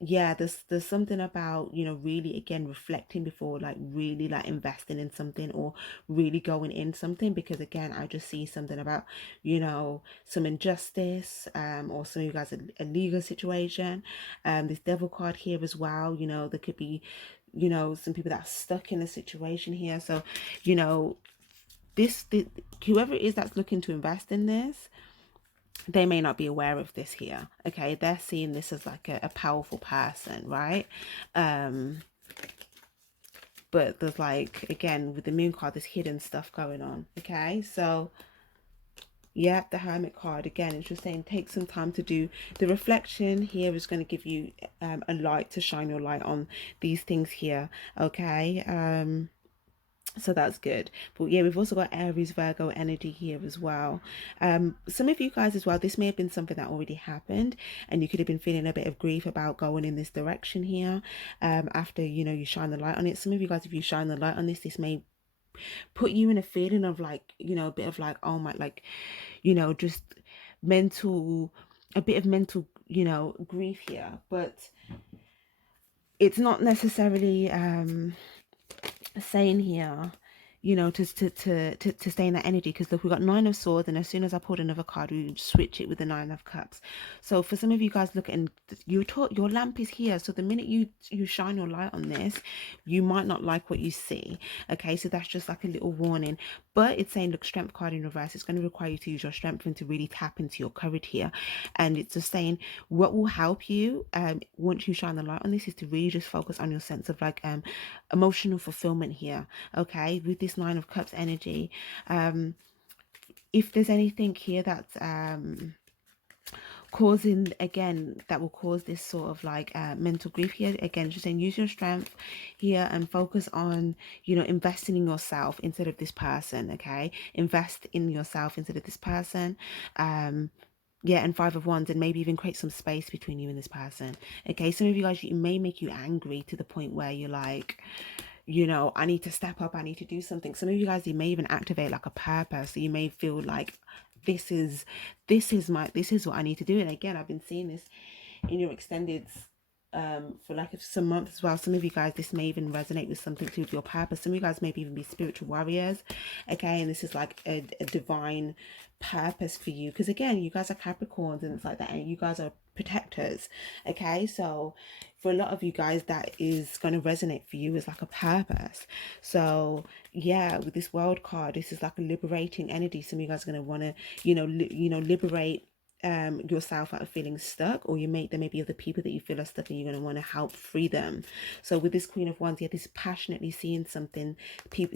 yeah, there's something about, you know, really again reflecting before like really like investing in something or really going in something, because again I just see something about, you know, some injustice, or some of you guys, a legal situation. This devil card here as well, you know, there could be, you know, some people that are stuck in a situation here. So, you know, whoever it is that's looking to invest in this, they may not be aware of this here. Okay, they're seeing this as like a powerful person, right? But there's like, again, with the Moon card, there's hidden stuff going on. Okay, so yeah, the Hermit card, again, it's just saying take some time to do the reflection here. Is going to give you a light to shine your light on these things here. Okay, so that's good. But yeah, we've also got Aries, Virgo energy here as well. Some of you guys as well, this may have been something that already happened, and you could have been feeling a bit of grief about going in this direction here, after, you know, you shine the light on it. Some of you guys, if you shine the light on this, this may put you in a feeling of like, you know, a bit of like, oh my, like, you know, just mental, a bit of mental, you know, grief here. But it's not necessarily saying here, you know, to stay in that energy, because look, we've got Nine of Swords, and as soon as I pulled another card, we switch it with the Nine of Cups. So for some of you guys, look, and your lamp is here, so the minute you shine your light on this, you might not like what you see. Okay, so that's just like a little warning. But it's saying, look, Strength card in reverse, it's going to require you to use your strength and to really tap into your courage here. And it's just saying what will help you once you shine the light on this is to really just focus on your sense of like emotional fulfillment here. Okay, with this Nine of Cups energy, if there's anything here that's causing, again, that will cause this sort of like mental grief here, again, just saying use your strength here and focus on, you know, investing in yourself instead of this person. Okay, invest in yourself instead of this person. Yeah, and Five of Wands, and maybe even create some space between you and this person. Okay, some of you guys, it may make you angry to the point where you're like, you know, I need to step up, I need to do something. Some of you guys, you may even activate like a purpose. So you may feel like this is what I need to do. And again, I've been seeing this in your extended for like some months as well. Some of you guys, this may even resonate with something to do with your purpose. Some of you guys maybe even be spiritual warriors. Okay, and this is like a divine purpose for you, because again, you guys are Capricorns and it's like that, and you guys are protectors. Okay, so for a lot of you guys, that is going to resonate for you as like a purpose. So yeah, with this World card, this is like a liberating energy. Some of you guys are going to want to, you know, liberate yourself out of feeling stuck, or there may be other people that you feel are stuck and you're going to want to help free them. So with this Queen of Wands, yeah, this passionately seeing something,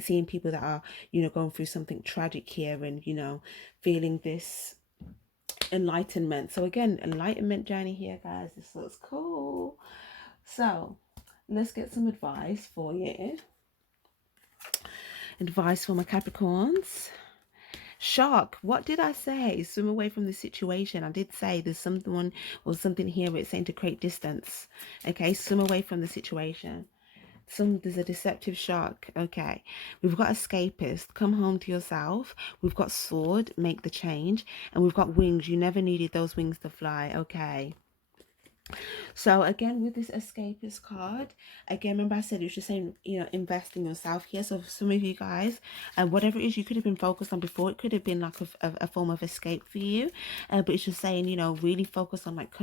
seeing people that are, you know, going through something tragic here, and, you know, feeling this enlightenment. So again, enlightenment journey here, guys. This looks cool. So let's get some advice for you. Advice for my Capricorns. Shock. What did I say? Swim away from the situation. I did say there's someone or something here where it's saying to create distance. Okay, swim away from the situation. There's a deceptive shark. Okay, we've got escapist, come home to yourself. We've got sword, make the change, and we've got wings. You never needed those wings to fly. Okay, so again, with this escapist card, again, remember I said it's just saying, you know, invest in yourself here. So for some of you guys, whatever it is you could have been focused on before, it could have been like a form of escape for you, but it's just saying, you know, really focus on like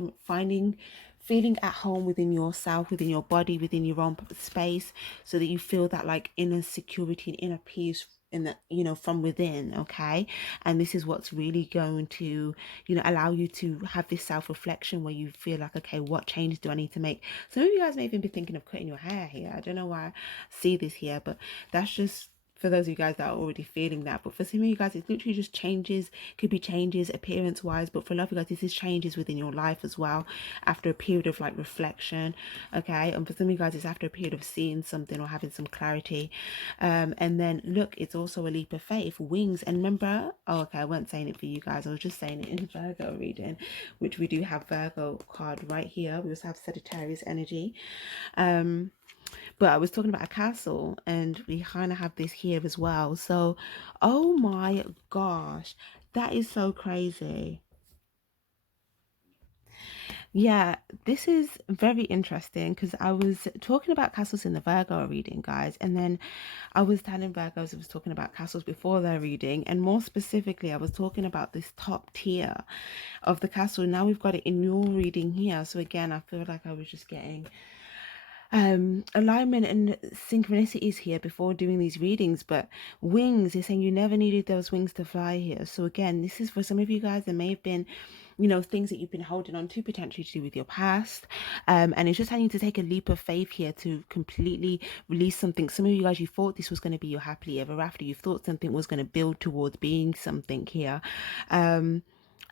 feeling at home within yourself, within your body, within your own space, so that you feel that like inner security and inner peace in the, you know, from within. Okay, and this is what's really going to, you know, allow you to have this self-reflection where you feel like, okay, what changes do I need to make? Some of you guys may even be thinking of cutting your hair here. I don't know why I see this here, but that's just for those of you guys that are already feeling that. But for some of you guys, it's literally just changes. Could be changes appearance wise, but for a lot of you guys, this is changes within your life as well, after a period of like reflection. Okay, and for some of you guys, it's after a period of seeing something or having some clarity. And then look, it's also a leap of faith, wings. And remember, oh, okay, I wasn't saying it for you guys, I was just saying it in Virgo reading, which we do have Virgo card right here. We also have Sagittarius energy. But I was talking about a castle, and we kind of have this here as well. So, oh my gosh, that is so crazy. Yeah, this is very interesting because I was talking about castles in the Virgo reading, guys, and then I was telling Virgos I was talking about castles before their reading, and more specifically, I was talking about this top tier of the castle. Now we've got it in your reading here. So again, I feel like I was just getting alignment and synchronicities here before doing these readings. But wings, they're saying you never needed those wings to fly here. So again, this is for some of you guys, there may have been, you know, things that you've been holding on to, potentially to do with your past, and it's just having to take a leap of faith here to completely release something. Some of you guys, you thought this was going to be your happily ever after. You thought something was going to build towards being something here.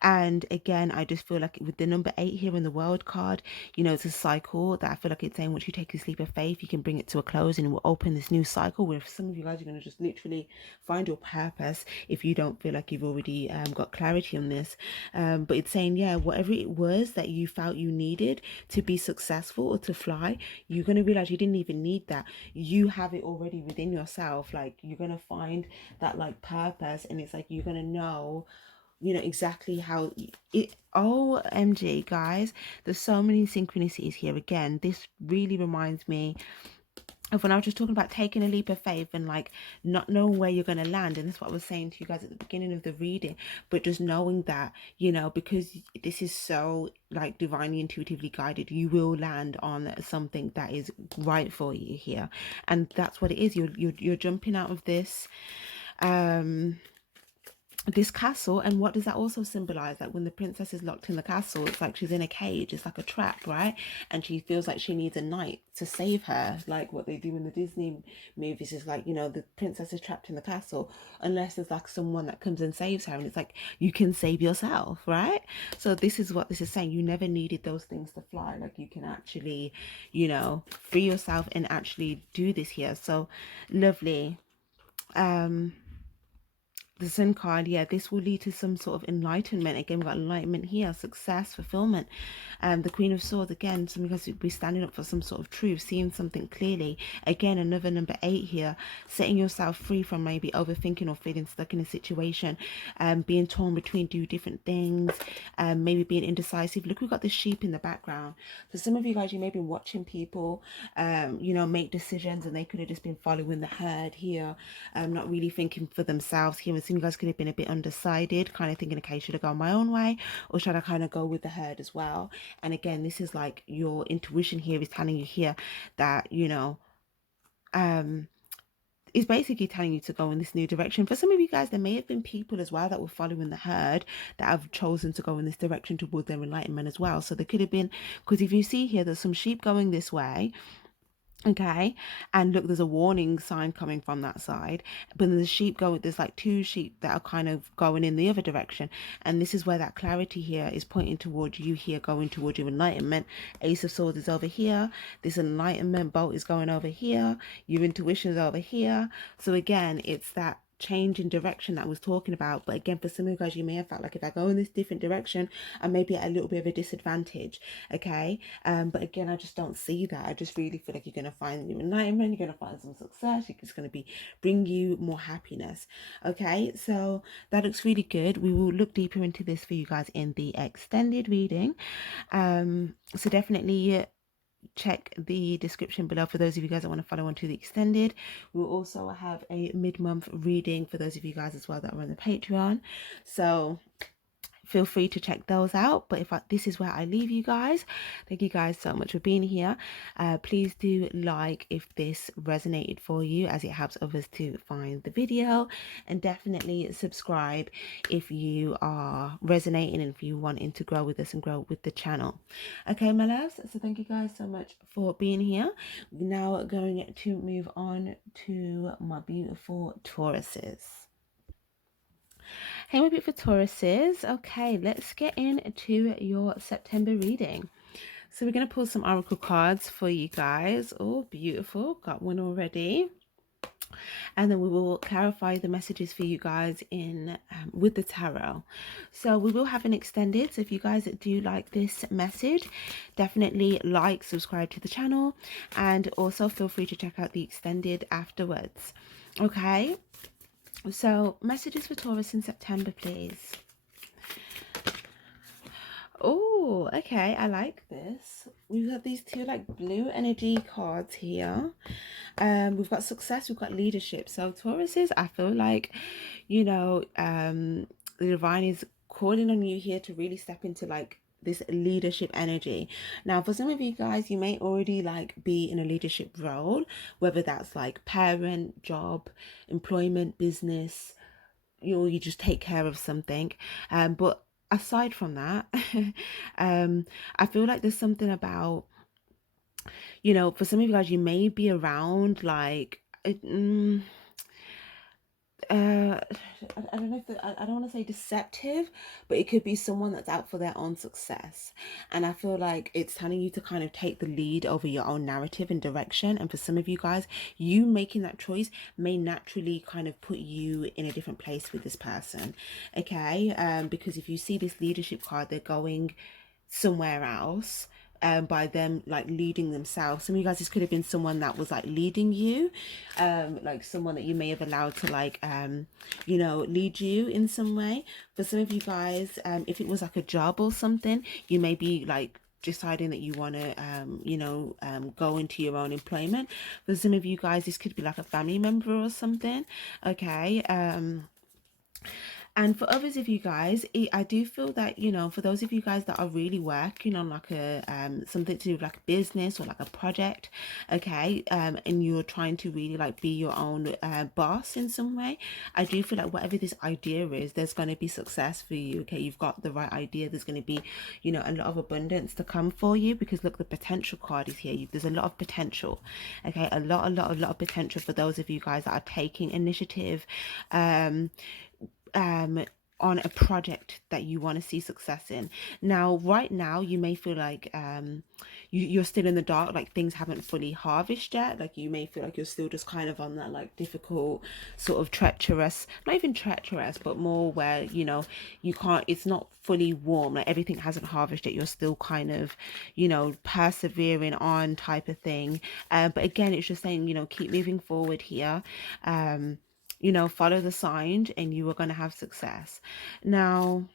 And again, I just feel like with the number 8 here in the world card, you know, it's a cycle that I feel like it's saying once you take this leap of faith, you can bring it to a close and it will open this new cycle where some of you guys are going to just literally find your purpose if you don't feel like you've already got clarity on this. But it's saying, yeah, whatever it was that you felt you needed to be successful or to fly, you're going to realize you didn't even need that. You have it already within yourself. Like, you're going to find that like purpose, and it's like you're going to know, you know, exactly how it. OMG, guys, there's so many synchronicities here. Again, this really reminds me of when I was just talking about taking a leap of faith and like not knowing where you're going to land. And that's what I was saying to you guys at the beginning of the reading, but just knowing that, you know, because this is so like divinely intuitively guided, you will land on something that is right for you here. And that's what it is. You're jumping out of this castle. And what does that also symbolize? Like when the princess is locked in the castle, it's like she's in a cage, it's like a trap, right? And she feels like she needs a knight to save her, like what they do in the Disney movies is like, you know, the princess is trapped in the castle unless there's like someone that comes and saves her, and it's like you can save yourself, right? So this is what this is saying. You never needed those things to fly. Like you can actually, you know, free yourself and actually do this here. So lovely. The Sun card, yeah, this will lead to some sort of enlightenment. Again, we've got enlightenment here, success, fulfillment. The Queen of Swords, again, some of you guys will be standing up for some sort of truth, seeing something clearly. Again, another number 8 here, setting yourself free from maybe overthinking or feeling stuck in a situation, being torn between two different things, maybe being indecisive. Look, we've got the sheep in the background. For some of you guys, you may be watching people, you know, make decisions, and they could have just been following the herd here, not really thinking for themselves here. And some of you guys could have been a bit undecided, kind of thinking, okay, should I go my own way or should I kind of go with the herd as well? And again, this is like your intuition here is telling you here that, you know, is basically telling you to go in this new direction. For some of you guys, there may have been people as well that were following the herd that have chosen to go in this direction towards their enlightenment as well. So there could have been, because if you see here, there's some sheep going this way. Okay, and look, there's a warning sign coming from that side, but then the sheep going, there's like 2 sheep that are kind of going in the other direction, and this is where that clarity here is pointing towards you here, going towards your enlightenment. Ace of Swords is over here, this enlightenment bolt is going over here, your intuition is over here. So again, it's that change in direction that I was talking about. But again, for some of you guys, you may have felt like if I go in this different direction, I may be at a little bit of a disadvantage. Okay, but again, I just don't see that. I just really feel like you're going to find your enlightenment, you're going to find some success, it's going to be bring you more happiness. Okay, so that looks really good. We will look deeper into this for you guys in the extended reading. So definitely check the description below for those of you guys that want to follow on to the extended. We'll also have a mid-month reading for those of you guys as well that are on the Patreon. So feel free to check those out. But this is where I leave you guys. Thank you guys so much for being here. Please do like if this resonated for you, as it helps others to find the video, and definitely subscribe if you are resonating and if you wanting to grow with us and grow with the channel. Okay, my loves, so thank you guys so much for being here. We're now going to move on to my beautiful Tauruses. Hey, my beautiful Tauruses. Okay, let's get into your September reading. So we're going to pull some oracle cards for you guys. Oh, beautiful. Got one already. And then we will clarify the messages for you guys in with the tarot. So we will have an extended. So if you guys do like this message, definitely like, subscribe to the channel, and also feel free to check out the extended afterwards. Okay. So messages for Taurus in September, please. Oh, okay, I like this. We've got these two like blue energy cards here. We've got success, we've got leadership. So Tauruses, I feel like, you know, the divine is calling on you here to really step into like this leadership energy. Now, for some of you guys, you may already like be in a leadership role, whether that's like parent, job, employment, business, you just take care of something. But aside from that, I feel like there's something about, you know, for some of you guys, you may be around like uh I don't know if I don't want to say deceptive, but it could be someone that's out for their own success. And I feel like it's telling you to kind of take the lead over your own narrative and direction. And for some of you guys, you making that choice may naturally kind of put you in a different place with this person. Okay, because if you see this leadership card, they're going somewhere else, by them like leading themselves. Some of you guys, this could have been someone that was like leading you, like someone that you may have allowed to like you know, lead you in some way. For some of you guys, if it was like a job or something, you may be like deciding that you want to you know, go into your own employment. For some of you guys, this could be like a family member or something. Okay. And for others of you guys, I do feel that, you know, for those of you guys that are really working on like a something to do with like a business or like a project, okay, and you're trying to really like be your own boss in some way, I do feel like whatever this idea is, there's going to be success for you. Okay, you've got the right idea. There's going to be, you know, a lot of abundance to come for you, because look, the potential card is here. There's a lot of potential. Okay, a lot of potential for those of you guys that are taking initiative on a project that you want to see success in. Now, right now, you may feel like you're still in the dark, like things haven't fully harvested yet. Like you may feel like you're still just kind of on that like difficult sort of treacherous, not even treacherous, but more where, you know, you can't, it's not fully warm, like everything hasn't harvested yet. You're still kind of, you know, persevering on type of thing. But again, it's just saying, you know, keep moving forward here. You know, follow the sign and you are going to have success. Now,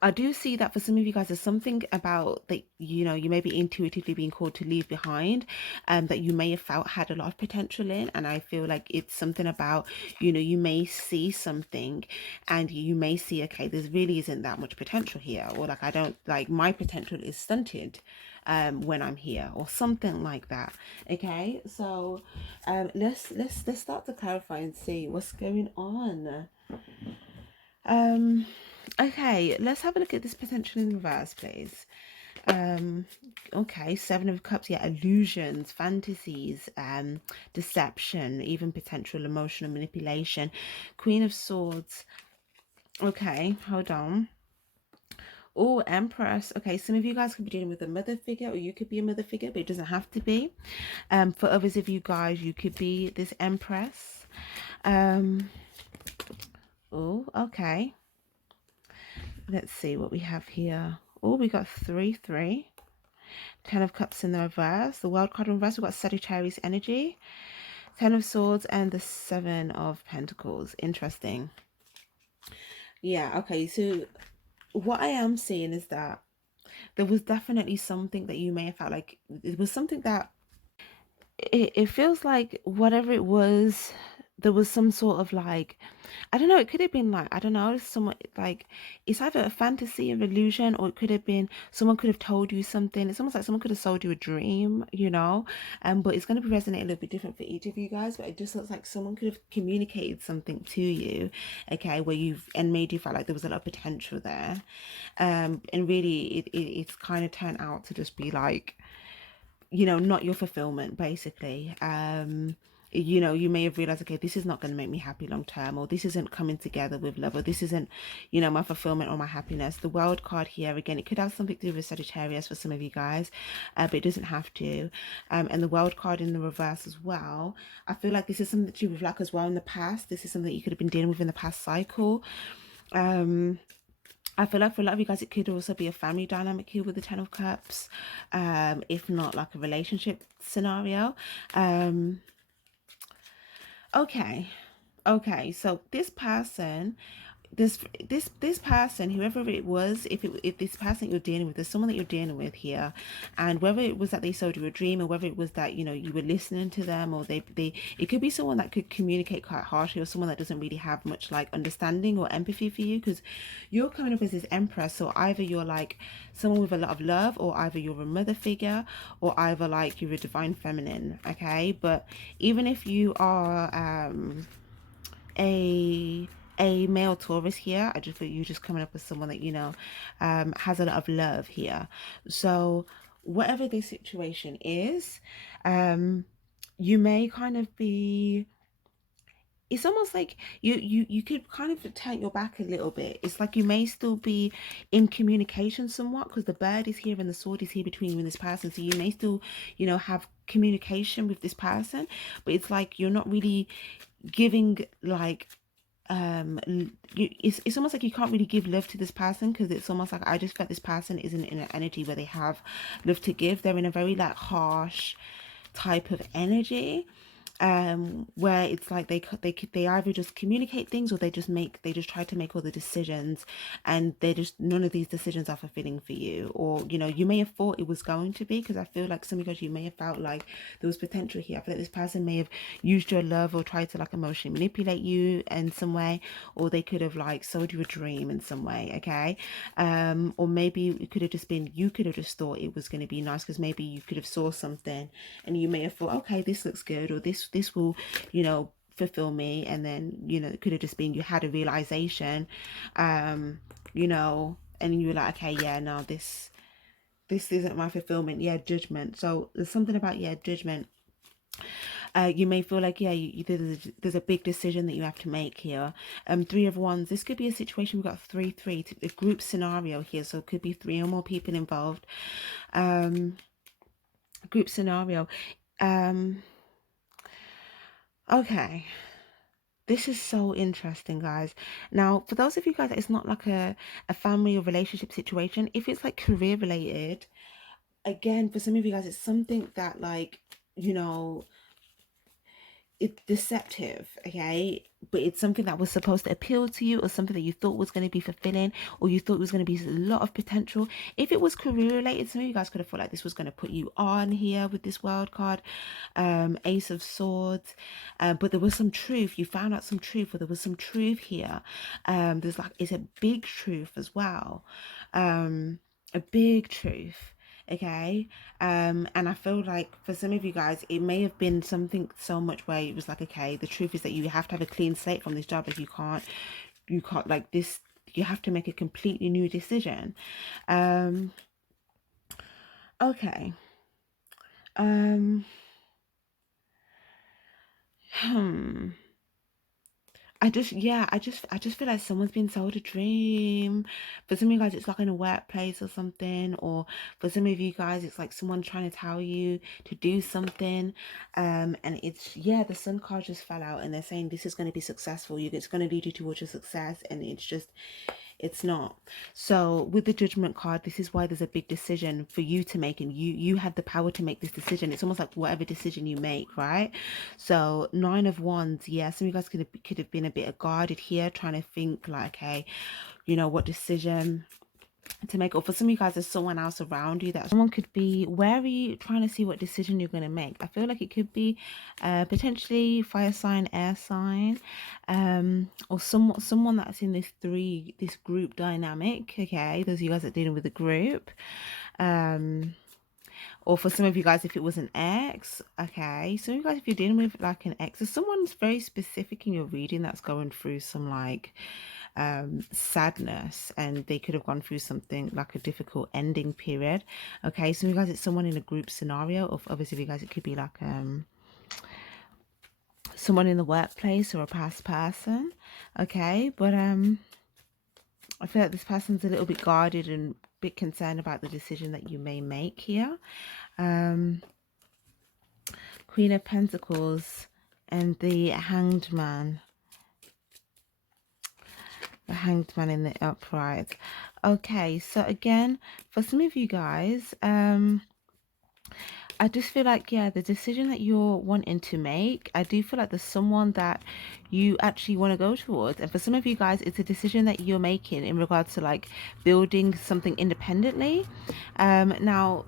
I do see that for some of you guys, there's something about that, you know, you may be intuitively being called to leave behind, that you may have felt had a lot of potential in. And I feel like it's something about, you know, you may see something and you may see, okay, there really isn't that much potential here, or like, I don't, like, my potential is stunted when I'm here, or something like that. Okay, so let's start to clarify and see what's going on. Okay, let's have a look at this potential in reverse, please. Okay, Seven of Cups, yeah, illusions, fantasies, deception, even potential emotional manipulation. Queen of Swords. Okay, hold on. Oh, Empress. Okay, some of you guys could be dealing with a mother figure, or you could be a mother figure, but it doesn't have to be. For others of you guys, you could be this Empress. Oh, okay. Let's see what we have here. Oh, we got 3-3. 10 of Cups in the reverse. The World card in reverse, we've got Sagittarius energy. 10 of Swords and the 7 of Pentacles. Interesting. Yeah, okay, so what I am seeing is that there was definitely something that you may have felt like it was something that it feels like whatever it was, there was some sort of like, I don't know, it could have been like, I don't know, someone like, it's either a fantasy of illusion, or it could have been someone could have told you something. It's almost like someone could have sold you a dream, you know. But it's going to be resonate a little bit different for each of you guys. But it just looks like someone could have communicated something to you, okay, where you've and made you feel like there was a lot of potential there. And really it's kind of turned out to just be like, not your fulfillment, basically. You may have realized, okay, this is not going to make me happy long term, or this isn't coming together with love, or this isn't, my fulfillment or my happiness. The world card here, again, it could have something to do with Sagittarius for some of you guys, but it doesn't have to. And the world card in the reverse as well. I feel like this is something that you have like as well in the past. This is something that you could have been dealing with in the past cycle. I feel like for a lot of you guys, it could also be a family dynamic here with the Ten of Cups, if not like a relationship scenario. Okay, so this person, this person, whoever it was, if this person you're dealing with, there's someone that you're dealing with here, and whether it was that they sold you a dream, or whether it was that you were listening to them, or they it could be someone that could communicate quite harshly, or someone that doesn't really have much like understanding or empathy for you, because you're coming up as this Empress. So either you're like someone with a lot of love, or either you're a mother figure, or either like you're a divine feminine, okay? But even if you are a male Taurus here, I just feel you just coming up as someone that has a lot of love here. So whatever the situation is, you may kind of be, it's almost like you could kind of turn your back a little bit. It's like you may still be in communication somewhat, because the bird is here and the sword is here between you and this person. So you may still have communication with this person, but it's like you're not really giving like it's almost like you can't really give love to this person, because it's almost like I just felt this person isn't in an energy where they have love to give. They're in a very like harsh type of energy, where it's like they either just communicate things, or they just try to make all the decisions, and they just, none of these decisions are fulfilling for you. Or you may have thought it was going to be, because I feel like some of you guys, you may have felt like there was potential here. I feel like this person may have used your love, or tried to like emotionally manipulate you in some way, or they could have like sold you a dream in some way, okay? Or maybe it could have just been, you could have just thought it was going to be nice, because maybe you could have saw something and you may have thought, okay, this looks good, or this will fulfill me. And then it could have just been you had a realization, you know and you were like, okay, yeah, no, this isn't my fulfillment. Yeah, judgment. So there's something about, yeah, judgment. You may feel like, yeah, there's a big decision that you have to make here. Three of Wands, this could be a situation. We've got three, a group scenario here, so it could be three or more people involved. Group scenario. Okay, this is so interesting, guys. Now, for those of you guys, it's not like a family or relationship situation. If it's like career related, again, for some of you guys, it's something that like, it's deceptive, okay? But it's something that was supposed to appeal to you, or something that you thought was going to be fulfilling, or you thought was going to be a lot of potential. If it was career related, some of you guys could have felt like this was going to put you on here with this world card, Ace of Swords. But there was some truth. You found out some truth, or there was some truth here. There's like, it's a big truth as well. A big truth. Okay. And I feel like for some of you guys, it may have been something so much where it was like, okay, the truth is that you have to have a clean slate from this job. Like you can't like this, you have to make a completely new decision. Okay. Hmm. I just feel like someone's been sold a dream. For some of you guys, it's like in a workplace or something, or for some of you guys, it's like someone trying to tell you to do something. And it's, yeah, the Sun card just fell out, and they're saying this is going to be successful. It's going to lead you towards your success, and it's not. So with the Judgment card, this is why there's a big decision for you to make, and you have the power to make this decision. It's almost like whatever decision you make, right? So 9 of Wands, yeah, some of you guys could have been a bit guarded here, trying to think like, hey, what decision to make, or for some of you guys there's someone else around you that someone could be wary, trying to see what decision you're going to make. I feel like it could be potentially fire sign, air sign, or someone that's in this group dynamic. Okay, those of you guys that are dealing with a group, or for some of you guys if it was an ex. Okay, some of you guys if you're dealing with like an ex, or someone's very specific in your reading that's going through some like sadness, and they could have gone through something like a difficult ending period. Okay, so you guys it's someone in a group scenario, of obviously you guys it could be like someone in the workplace or a past person. Okay, but I feel like this person's a little bit guarded and a bit concerned about the decision that you may make here. Queen of Pentacles and the Hanged Man. The Hanged Man in the upright. Okay, so again, for some of you guys, I just feel like, yeah, the decision that you're wanting to make, I do feel like there's someone that you actually want to go towards. And for some of you guys, it's a decision that you're making in regards to like building something independently. Now,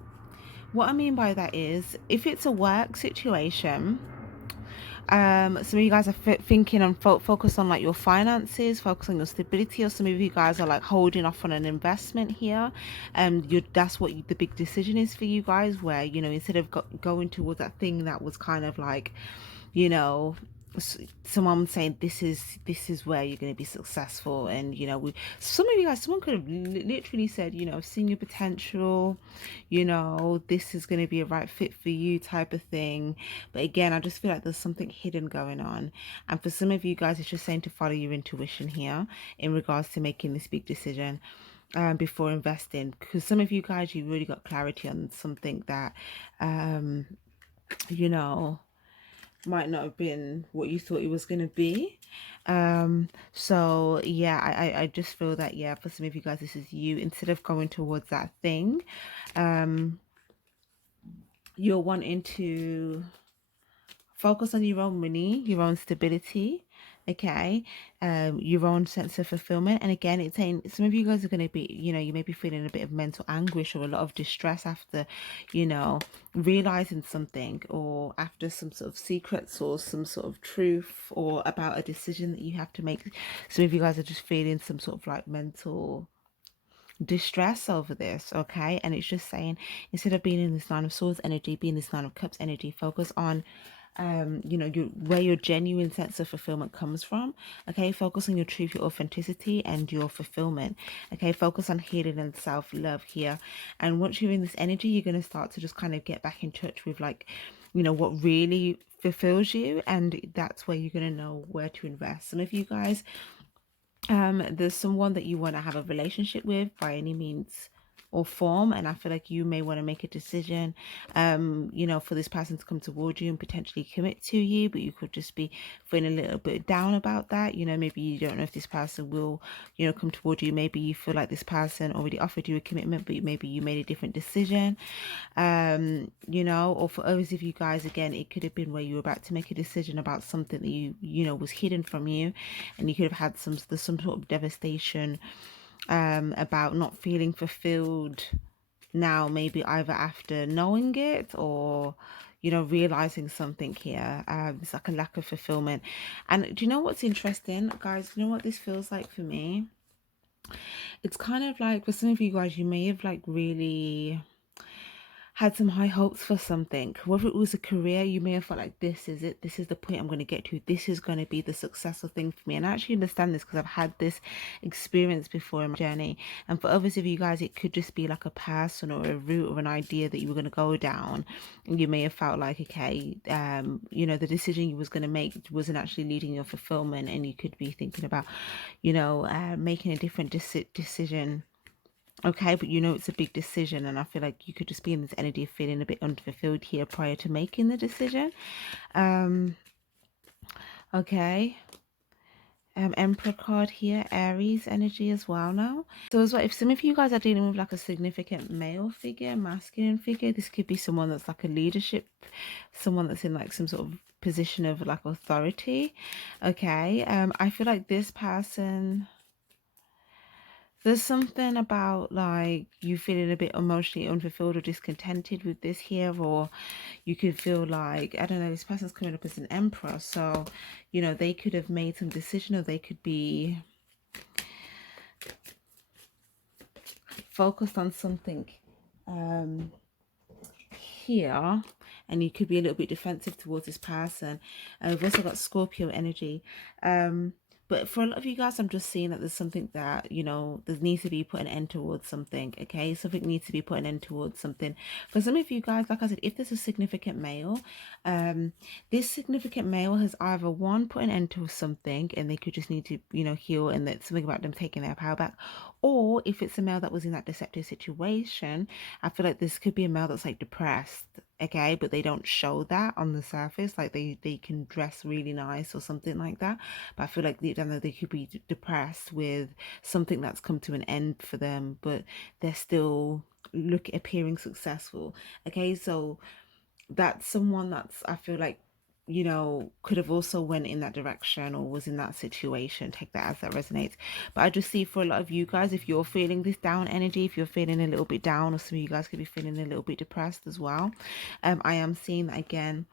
what I mean by that is, if it's a work situation, some of you guys are thinking and focus on like your finances, focus on your stability, or some of you guys are like holding off on an investment here, and that's what the big decision is for you guys, where you know, instead of going towards that thing that was kind of like, you know, someone saying this is where you're going to be successful, and you know, some of you guys, someone could have literally said, you know, I've seen your potential, you know, this is going to be a right fit for you type of thing. But again, I just feel like there's something hidden going on, and for some of you guys it's just saying to follow your intuition here in regards to making this big decision before investing, because some of you guys, you really got clarity on something that you know, might not have been what you thought it was going to be. So yeah, I just feel that, yeah, for some of you guys this is you, instead of going towards that thing, you're wanting to focus on your own money, your own stability, okay, your own sense of fulfillment. And again, it's saying some of you guys are going to be, you know, you may be feeling a bit of mental anguish or a lot of distress after, you know, realizing something, or after some sort of secrets or some sort of truth, or about a decision that you have to make. Some of you guys are just feeling some sort of like mental distress over this, okay? And it's just saying, instead of being in this Nine of Swords energy, being this Nine of Cups energy, focus on you know, where your genuine sense of fulfillment comes from. Okay, focus on your truth, your authenticity, and your fulfillment. Okay, focus on healing and self-love here. And once you're in this energy, you're going to start to just kind of get back in touch with, like, you know, what really fulfills you, and that's where you're going to know where to invest. Some of you guys, there's someone that you want to have a relationship with by any means or form, and I feel like you may want to make a decision, you know, for this person to come towards you and potentially commit to you, but you could just be feeling a little bit down about that. You know, maybe you don't know if this person will, you know, come towards you. Maybe you feel like this person already offered you a commitment, but maybe you made a different decision, you know. Or for others of you guys, again, it could have been where you were about to make a decision about something that you know, was hidden from you, and you could have had some sort of devastation about not feeling fulfilled now, maybe either after knowing it, or you know, realizing something here. It's like a lack of fulfillment. And do you know what's interesting, guys? You know what this feels like for me? It's kind of like, for some of you guys, you may have like really had some high hopes for something, whether it was a career. You may have felt like, this is it, this is the point I'm going to get to, this is going to be the successful thing for me. And I actually understand this because I've had this experience before in my journey. And for others of you guys, it could just be like a person or a route or an idea that you were going to go down, and you may have felt like, okay, you know, the decision you was going to make wasn't actually leading your fulfillment, and you could be thinking about, you know, making a different decision. Okay, but you know, it's a big decision, and I feel like you could just be in this energy of feeling a bit unfulfilled here prior to making the decision. Okay, Emperor card here, Aries energy as well now. So as well, if some of you guys are dealing with like a significant male figure, masculine figure, this could be someone that's like a leadership, someone that's in like some sort of position of like authority. Okay, I feel like this person, There's something about like you feeling a bit emotionally unfulfilled or discontented with this here, or you could feel like, I don't know, this person's coming up as an Empress, so you know they could have made some decision, or they could be focused on something here, and you could be a little bit defensive towards this person. We've also got Scorpio energy, but for a lot of you guys, I'm just seeing that there's something that, you know, there needs to be put an end towards something. Okay, something needs to be put an end towards something. For some of you guys, like I said, if there's a significant male, this significant male has either one put an end to something and they could just need to, you know, heal, and that's something about them taking their power back. Or if it's a male that was in that deceptive situation, I feel like this could be a male that's like depressed, okay, but they don't show that on the surface. Like they can dress really nice or something like that, but I feel like deep down they could be depressed with something that's come to an end for them, but they're still appearing successful. Okay, so that's someone that's, I feel like, you know, could have also went in that direction or was in that situation. Take that as that resonates. But I just see for a lot of you guys, if you're feeling this down energy, if you're feeling a little bit down, or some of you guys could be feeling a little bit depressed as well, I am seeing that again.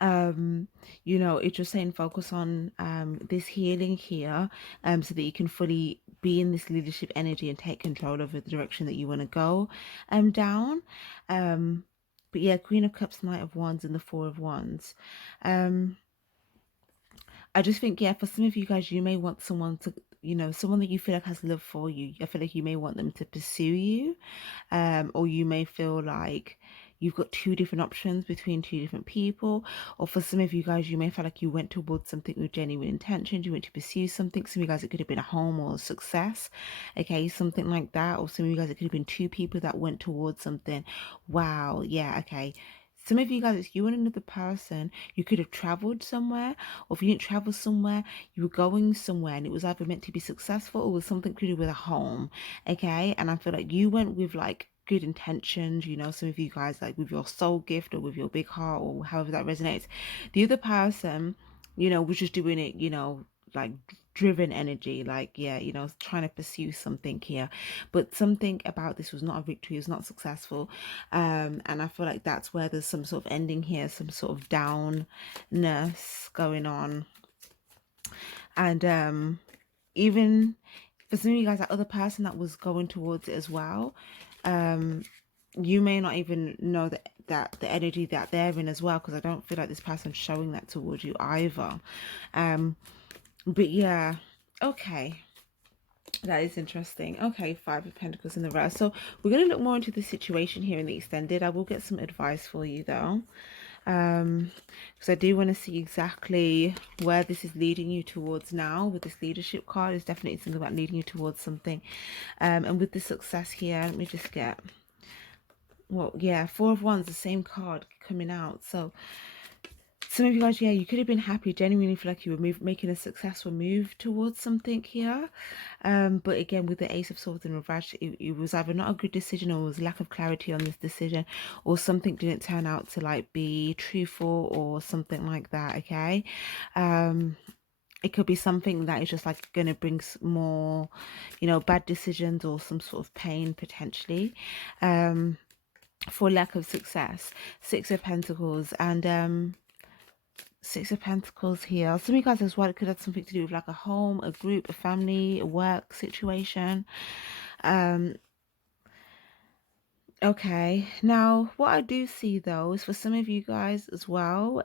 You know, it's just saying focus on this healing here, so that you can fully be in this leadership energy and take control over the direction that you want to go down. But yeah, Queen of Cups, Knight of Wands, and the Four of Wands. I just think, yeah, for some of you guys, you may want someone to, you know, someone that you feel like has love for you. I feel like you may want them to pursue you, or you may feel like you've got two different options between two different people. Or for some of you guys, you may feel like you went towards something with genuine intentions, you went to pursue something. Some of you guys, it could have been a home or a success, okay, something like that. Or some of you guys, it could have been two people that went towards something. Wow, yeah, okay. Some of you guys, it's you and another person. You could have traveled somewhere, or if you didn't travel somewhere, you were going somewhere, and it was either meant to be successful or was something to do with a home, okay? And I feel like you went with like good intentions, you know, some of you guys like with your soul gift or with your big heart or however that resonates. The other person, you know, was just doing it, you know, like driven energy, like, yeah, you know, trying to pursue something here, but something about this was not a victory, it was not successful. And I feel like that's where there's some sort of ending here, some sort of downness going on. And even for some of you guys, that other person that was going towards it as well, you may not even know that the energy that they're in as well, because I don't feel like this person's showing that towards you either. But yeah, okay, that is interesting. Okay, Five of Pentacles in the reverse. So we're going to look more into the situation here in the extended. I will get some advice for you though, because I do want to see exactly where this is leading you towards now. With this leadership card, is definitely something about leading you towards something. And with the success here, let me just get, well, yeah, Four of Wands, the same card coming out. So some of you guys, yeah, you could have been happy, genuinely feel like you were making a successful move towards something here. But again, with the Ace of Swords in reverse, it was either not a good decision, or was lack of clarity on this decision, or something didn't turn out to like be truthful or something like that, okay? It could be something that is just like going to bring more, you know, bad decisions or some sort of pain potentially, for lack of success. Six of Pentacles and Six of Pentacles here. Some of you guys as well, it could have something to do with like a home, a group, a family, a work situation. Okay, now what I do see though is for some of you guys as well,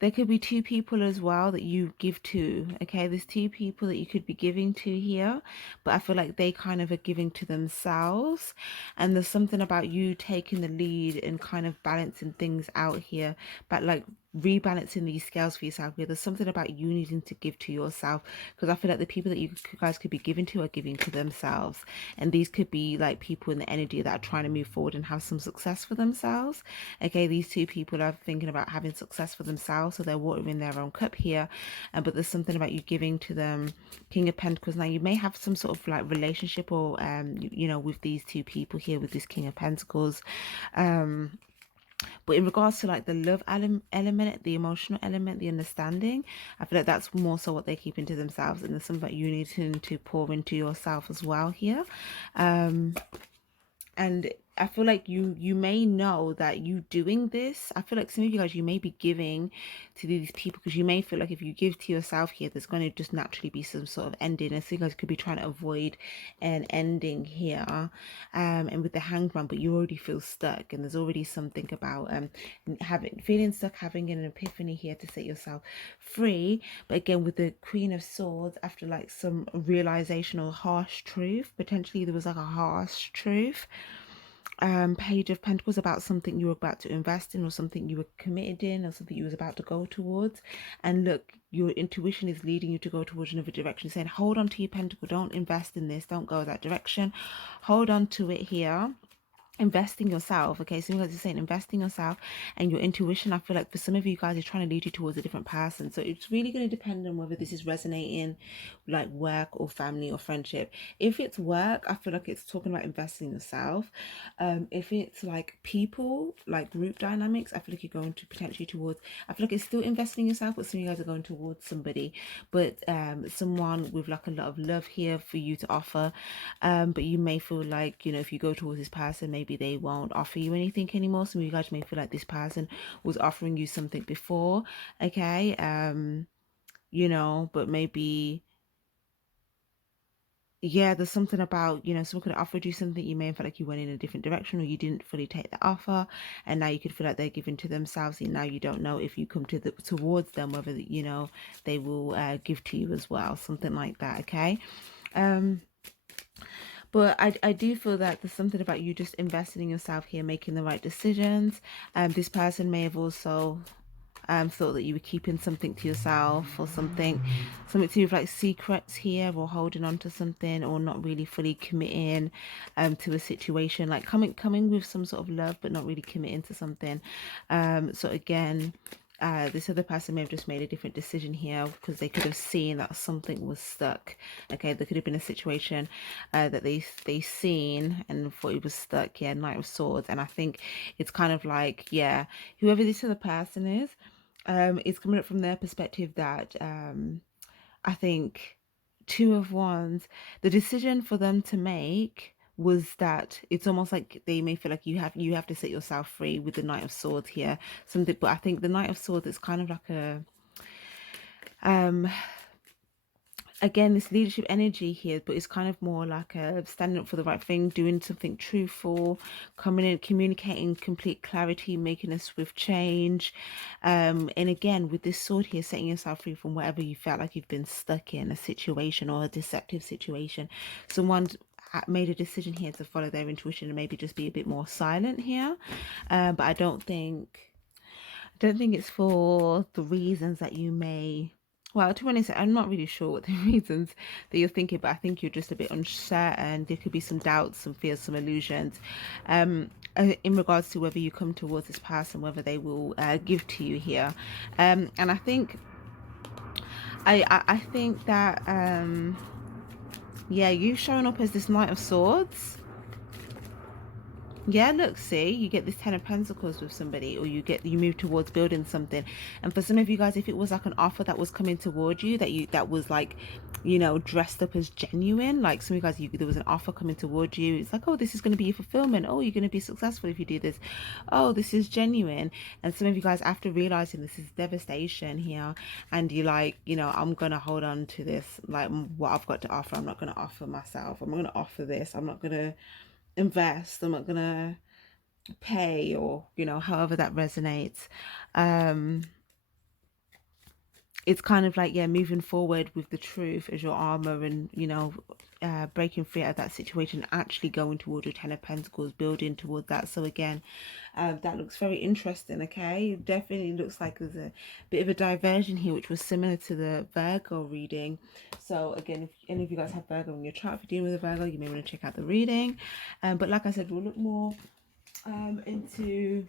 there could be two people as well that you give to. Okay, there's two people that you could be giving to here, but I feel like they kind of are giving to themselves, and there's something about you taking the lead and kind of balancing things out here, but like rebalancing these scales for yourself here. There's something about you needing to give to yourself, because I feel like the people that you guys could be giving to are giving to themselves, and these could be like people in the energy that are trying to move forward and have some success for themselves. Okay, these two people are thinking about having success for themselves, so they're watering their own cup here, but there's something about you giving to them. King of Pentacles. Now you may have some sort of like relationship or you know, with these two people here, with this King of Pentacles. But in regards to like the love element, the emotional element, the understanding, I feel like that's more so what they keep into themselves, and there's something that you need to pour into yourself as well here. And I feel like you may know that you doing this, I feel like some of you guys, you may be giving to these people because you may feel like if you give to yourself here, there's going to just naturally be some sort of ending. And so you guys could be trying to avoid an ending here, and with the Hanged Man, but you already feel stuck, and there's already something about feeling stuck, having an epiphany here to set yourself free. But again, with the Queen of Swords, after like some realization or harsh truth, potentially there was like a harsh truth. Page of Pentacles, about something you were about to invest in, or something you were committed in, or something you was about to go towards. And look, your intuition is leading you to go towards another direction, saying hold on to your pentacle, don't invest in this, don't go that direction, hold on to it here. Investing yourself. Okay, so you guys are saying investing yourself and your intuition. I feel like for some of you guys, it's trying to lead you towards a different person, so it's really going to depend on whether this is resonating like work or family or friendship. If it's work, I feel like it's talking about investing yourself. If it's like people, like group dynamics, I feel like you're going to potentially towards, I feel like it's still investing yourself, but some of you guys are going towards somebody, but someone with like a lot of love here for you to offer. But you may feel like, you know, if you go towards this person, maybe they won't offer you anything anymore. Some of you guys may feel like this person was offering you something before, okay, you know, but maybe, yeah, there's something about, you know, someone could have offered you something, you may have felt like you went in a different direction, or you didn't fully take the offer, and now you could feel like they're giving to themselves, and now you don't know if you come towards them whether, you know, they will give to you as well, something like that, okay. But I do feel that there's something about you just investing in yourself here, making the right decisions. This person may have also thought that you were keeping something to yourself, or something to do with like secrets here, or holding on to something, or not really fully committing to a situation, like coming with some sort of love but not really committing to something. So again, this other person may have just made a different decision here because they could have seen that something was stuck. Okay, there could have been a situation that they seen and thought it was stuck. Yeah, Knight of Swords. And I think it's kind of like, yeah, whoever this other person is, it's coming up from their perspective that I think Two of Wands, the decision for them to make was that it's almost like they may feel like you have to set yourself free with the Knight of Swords here, something. But I think the Knight of Swords is kind of like a again, this leadership energy here, but it's kind of more like a standing up for the right thing, doing something truthful, coming in, communicating complete clarity, making a swift change. And again, with this sword here, setting yourself free from whatever you felt like you've been stuck in, a situation or a deceptive situation. Someone's made a decision here to follow their intuition and maybe just be a bit more silent here. But I don't think it's for the reasons that you may, well, to be honest, I'm not really sure what the reasons that you're thinking, but I think you're just a bit uncertain. There could be some doubts, some fears, some illusions in regards to whether you come towards this person, whether they will give to you here. And I think I think that yeah, you showing up as this Knight of Swords. Yeah, look, see, you get this 10 of Pentacles with somebody, or you move towards building something. And for some of you guys, if it was like an offer that was coming towards you, that was like, you know, dressed up as genuine, like some of you guys, there was an offer coming towards you. It's like, oh, this is going to be your fulfillment. Oh, you're going to be successful if you do this. Oh, this is genuine. And some of you guys, after realizing this is devastation here, and you're like, you know, I'm going to hold on to this, like what I've got to offer. I'm not going to offer myself. I'm going to offer this. I'm not going to invest, I'm not gonna pay, or, you know, however that resonates. It's kind of like, yeah, moving forward with the truth as your armor, and, you know, breaking free out of that situation, actually going towards your 10 of Pentacles, building towards that. So again, that looks very interesting. Okay, it definitely looks like there's a bit of a diversion here, which was similar to the Virgo reading. So again, if any of you guys have Virgo in your chart, if you're dealing with a Virgo, you may want to check out the reading. But like I said, we'll look more into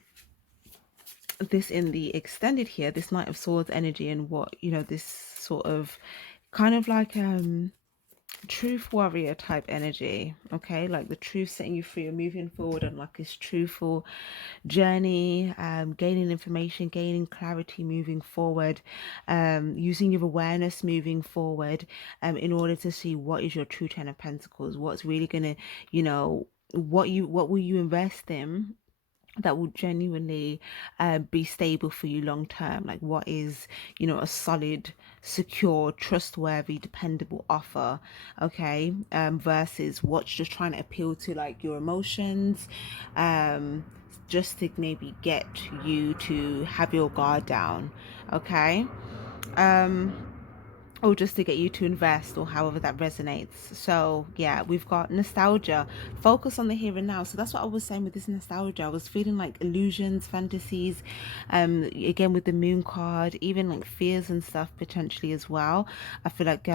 this in the extended here, this Knight of Swords energy, and what, you know, this sort of kind of like truth warrior type energy, okay, like the truth setting you free and moving forward on like this truthful journey, gaining information, gaining clarity, moving forward, using your awareness moving forward, in order to see what is your true Ten of Pentacles, what's really gonna, you know, what will you invest in that will genuinely be stable for you long term. Like what is, you know, a solid, secure, trustworthy, dependable offer, okay, versus what's just trying to appeal to like your emotions, just to maybe get you to have your guard down, okay, or just to get you to invest, or however that resonates. So yeah, we've got nostalgia, focus on the here and now. So that's what I was saying with this nostalgia. I was feeling like illusions, fantasies, again with the moon card, even like fears and stuff potentially as well. I feel like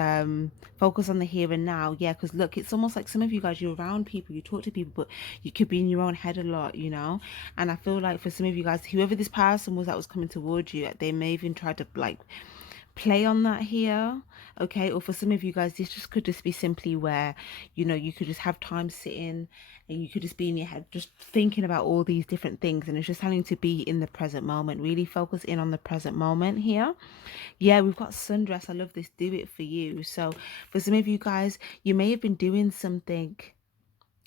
focus on the here and now. Yeah, because look, it's almost like some of you guys, you're around people, you talk to people, but you could be in your own head a lot, you know. And I feel like for some of you guys, whoever this person was that was coming towards you, they may even try to like play on that here, okay. Or for some of you guys, this just could just be simply where, you know, you could just have time sitting and you could just be in your head just thinking about all these different things, and it's just having to be in the present moment, really focus in on the present moment here. Yeah, we've got sundress. I love this. Do it for you. So for some of you guys, you may have been doing something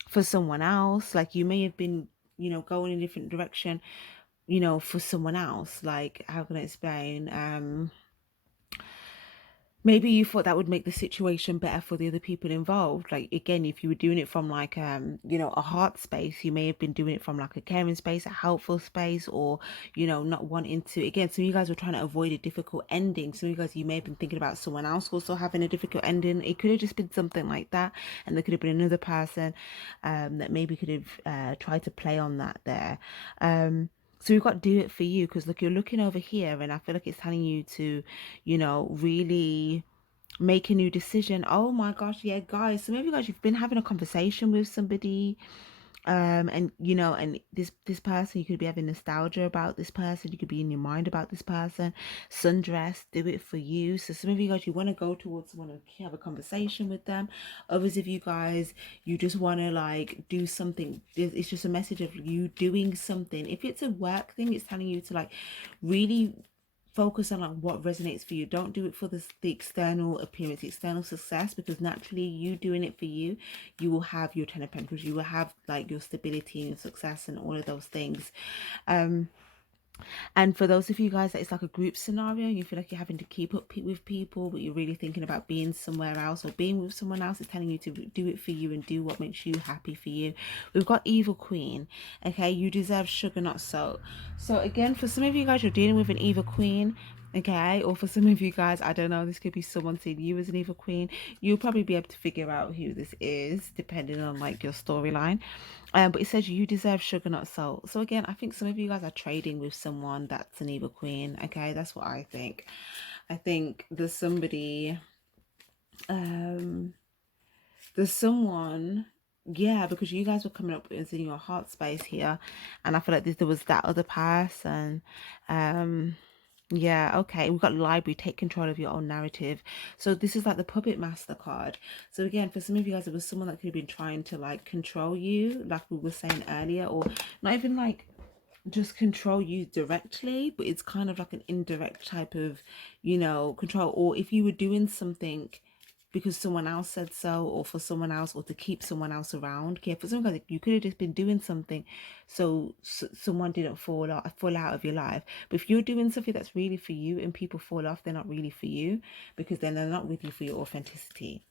for someone else, like you may have been, you know, going in a different direction, you know, for someone else. Like, how can I explain? Maybe you thought that would make the situation better for the other people involved. Like again, if you were doing it from like you know, a heart space, you may have been doing it from like a caring space, a helpful space, or, you know, not wanting to, again, some of you guys were trying to avoid a difficult ending. Some of you guys, you may have been thinking about someone else also having a difficult ending. It could have just been something like that, and there could have been another person that maybe could have tried to play on that there. So we've got to do it for you, because look, you're looking over here and I feel like it's telling you to, you know, really make a new decision. Oh my gosh, yeah, guys. So maybe, guys, you've been having a conversation with somebody, and you know, and this person, you could be having nostalgia about this person, you could be in your mind about this person. Sundress, do it for you. So some of you guys, you want to go towards someone and have a conversation with them. Others of you guys, you just want to like do something. It's just a message of you doing something. If it's a work thing, it's telling you to like really focus on like what resonates for you. Don't do it for the external appearance, the external success, because naturally you doing it for you, you will have your Ten of Pentacles, you will have like your stability and your success and all of those things. And for those of you guys that it's like a group scenario, you feel like you're having to keep up with people, but you're really thinking about being somewhere else or being with someone else, is telling you to do it for you and do what makes you happy for you. We've got Evil Queen, okay. You deserve sugar, not salt. So again, for some of you guys, you're dealing with an Evil Queen, okay. Or for some of you guys, I don't know, this could be someone seeing you as an Evil Queen. You'll probably be able to figure out who this is depending on like your storyline. But it says you deserve sugar, not salt. So again, I think some of you guys are trading with someone that's an Evil Queen. Okay, that's what I think. I think there's somebody, there's someone, yeah, because you guys were coming up as in your heart space here, and I feel like there was that other person. Yeah, okay. We've got library, take control of your own narrative. So this is like the puppet master card. So again, for some of you guys, it was someone that could have been trying to like control you, like we were saying earlier, or not even like just control you directly, but it's kind of like an indirect type of, you know, control. Or if you were doing something because someone else said so, or for someone else, or to keep someone else around. Okay, for some guys, you could have just been doing something so someone didn't fall out of your life. But if you're doing something that's really for you and people fall off, they're not really for you, because then they're not with you for your authenticity.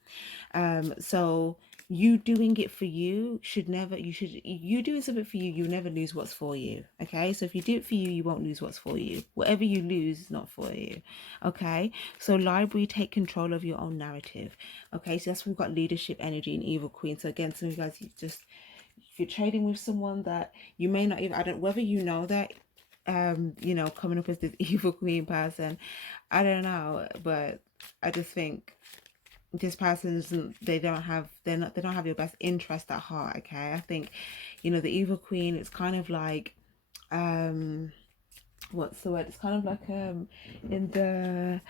So you doing it for you should never, you doing something for you, you'll never lose what's for you. Okay, so if you do it for you, you won't lose what's for you. Whatever you lose is not for you. Okay, so library, take control of your own narrative. Okay, so that's, we've got leadership energy and Evil Queen. So again, some of you guys, you just, if you're trading with someone that you may not even, I don't, whether you know that, you know, coming up as this Evil Queen person, I don't know, but I just think this person isn't, they don't have your best interest at heart. Okay, I think, you know, the Evil Queen, it's kind of like, what's the word, it's kind of like in the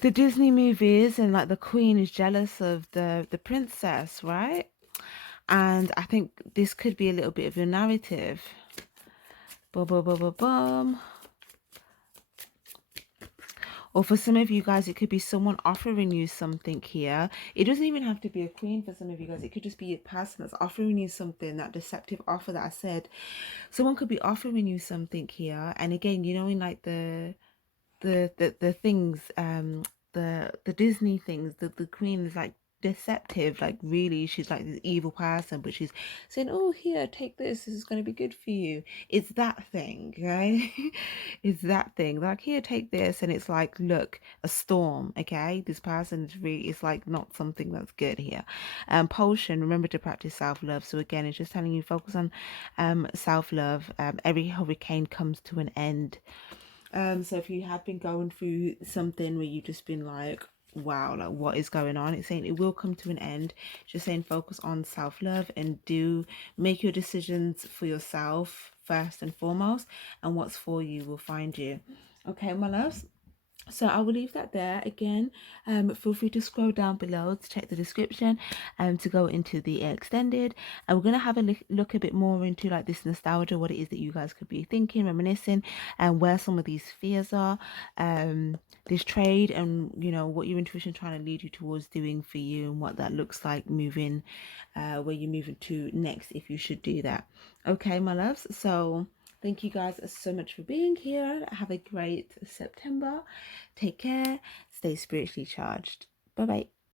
the Disney movies, and like the queen is jealous of the princess, right? And I think this could be a little bit of your narrative. Boom, boom, boom, boom, boom. Or for some of you guys, it could be someone offering you something here. It doesn't even have to be a queen for some of you guys. It could just be a person that's offering you something, that deceptive offer that I said. Someone could be offering you something here. And again, you know, in like the things, the Disney things, the queen is like deceptive, like really she's like this evil person, but she's saying, oh, here, take this is going to be good for you. It's that thing, right? It's that thing, like, here, take this, and it's like, look, a storm. Okay, this person is really, it's like not something that's good here. Potion, remember to practice self-love. So again, it's just telling you focus on self-love. Every hurricane comes to an end. So if you have been going through something where you've just been like, wow, like what is going on, it's saying it will come to an end. Just saying focus on self-love and do make your decisions for yourself first and foremost, and what's for you will find you. Okay, my loves. So I will leave that there. Again, feel free to scroll down below to check the description and to go into the extended. And we're going to have a look a bit more into like this nostalgia, what it is that you guys could be thinking, reminiscing, and where some of these fears are, this trade, and you know what your intuition trying to lead you towards doing for you, and what that looks like moving, where you're moving to next if you should do that. Okay, my loves. So thank you guys so much for being here. Have a great September. Take care. Stay spiritually charged. Bye bye.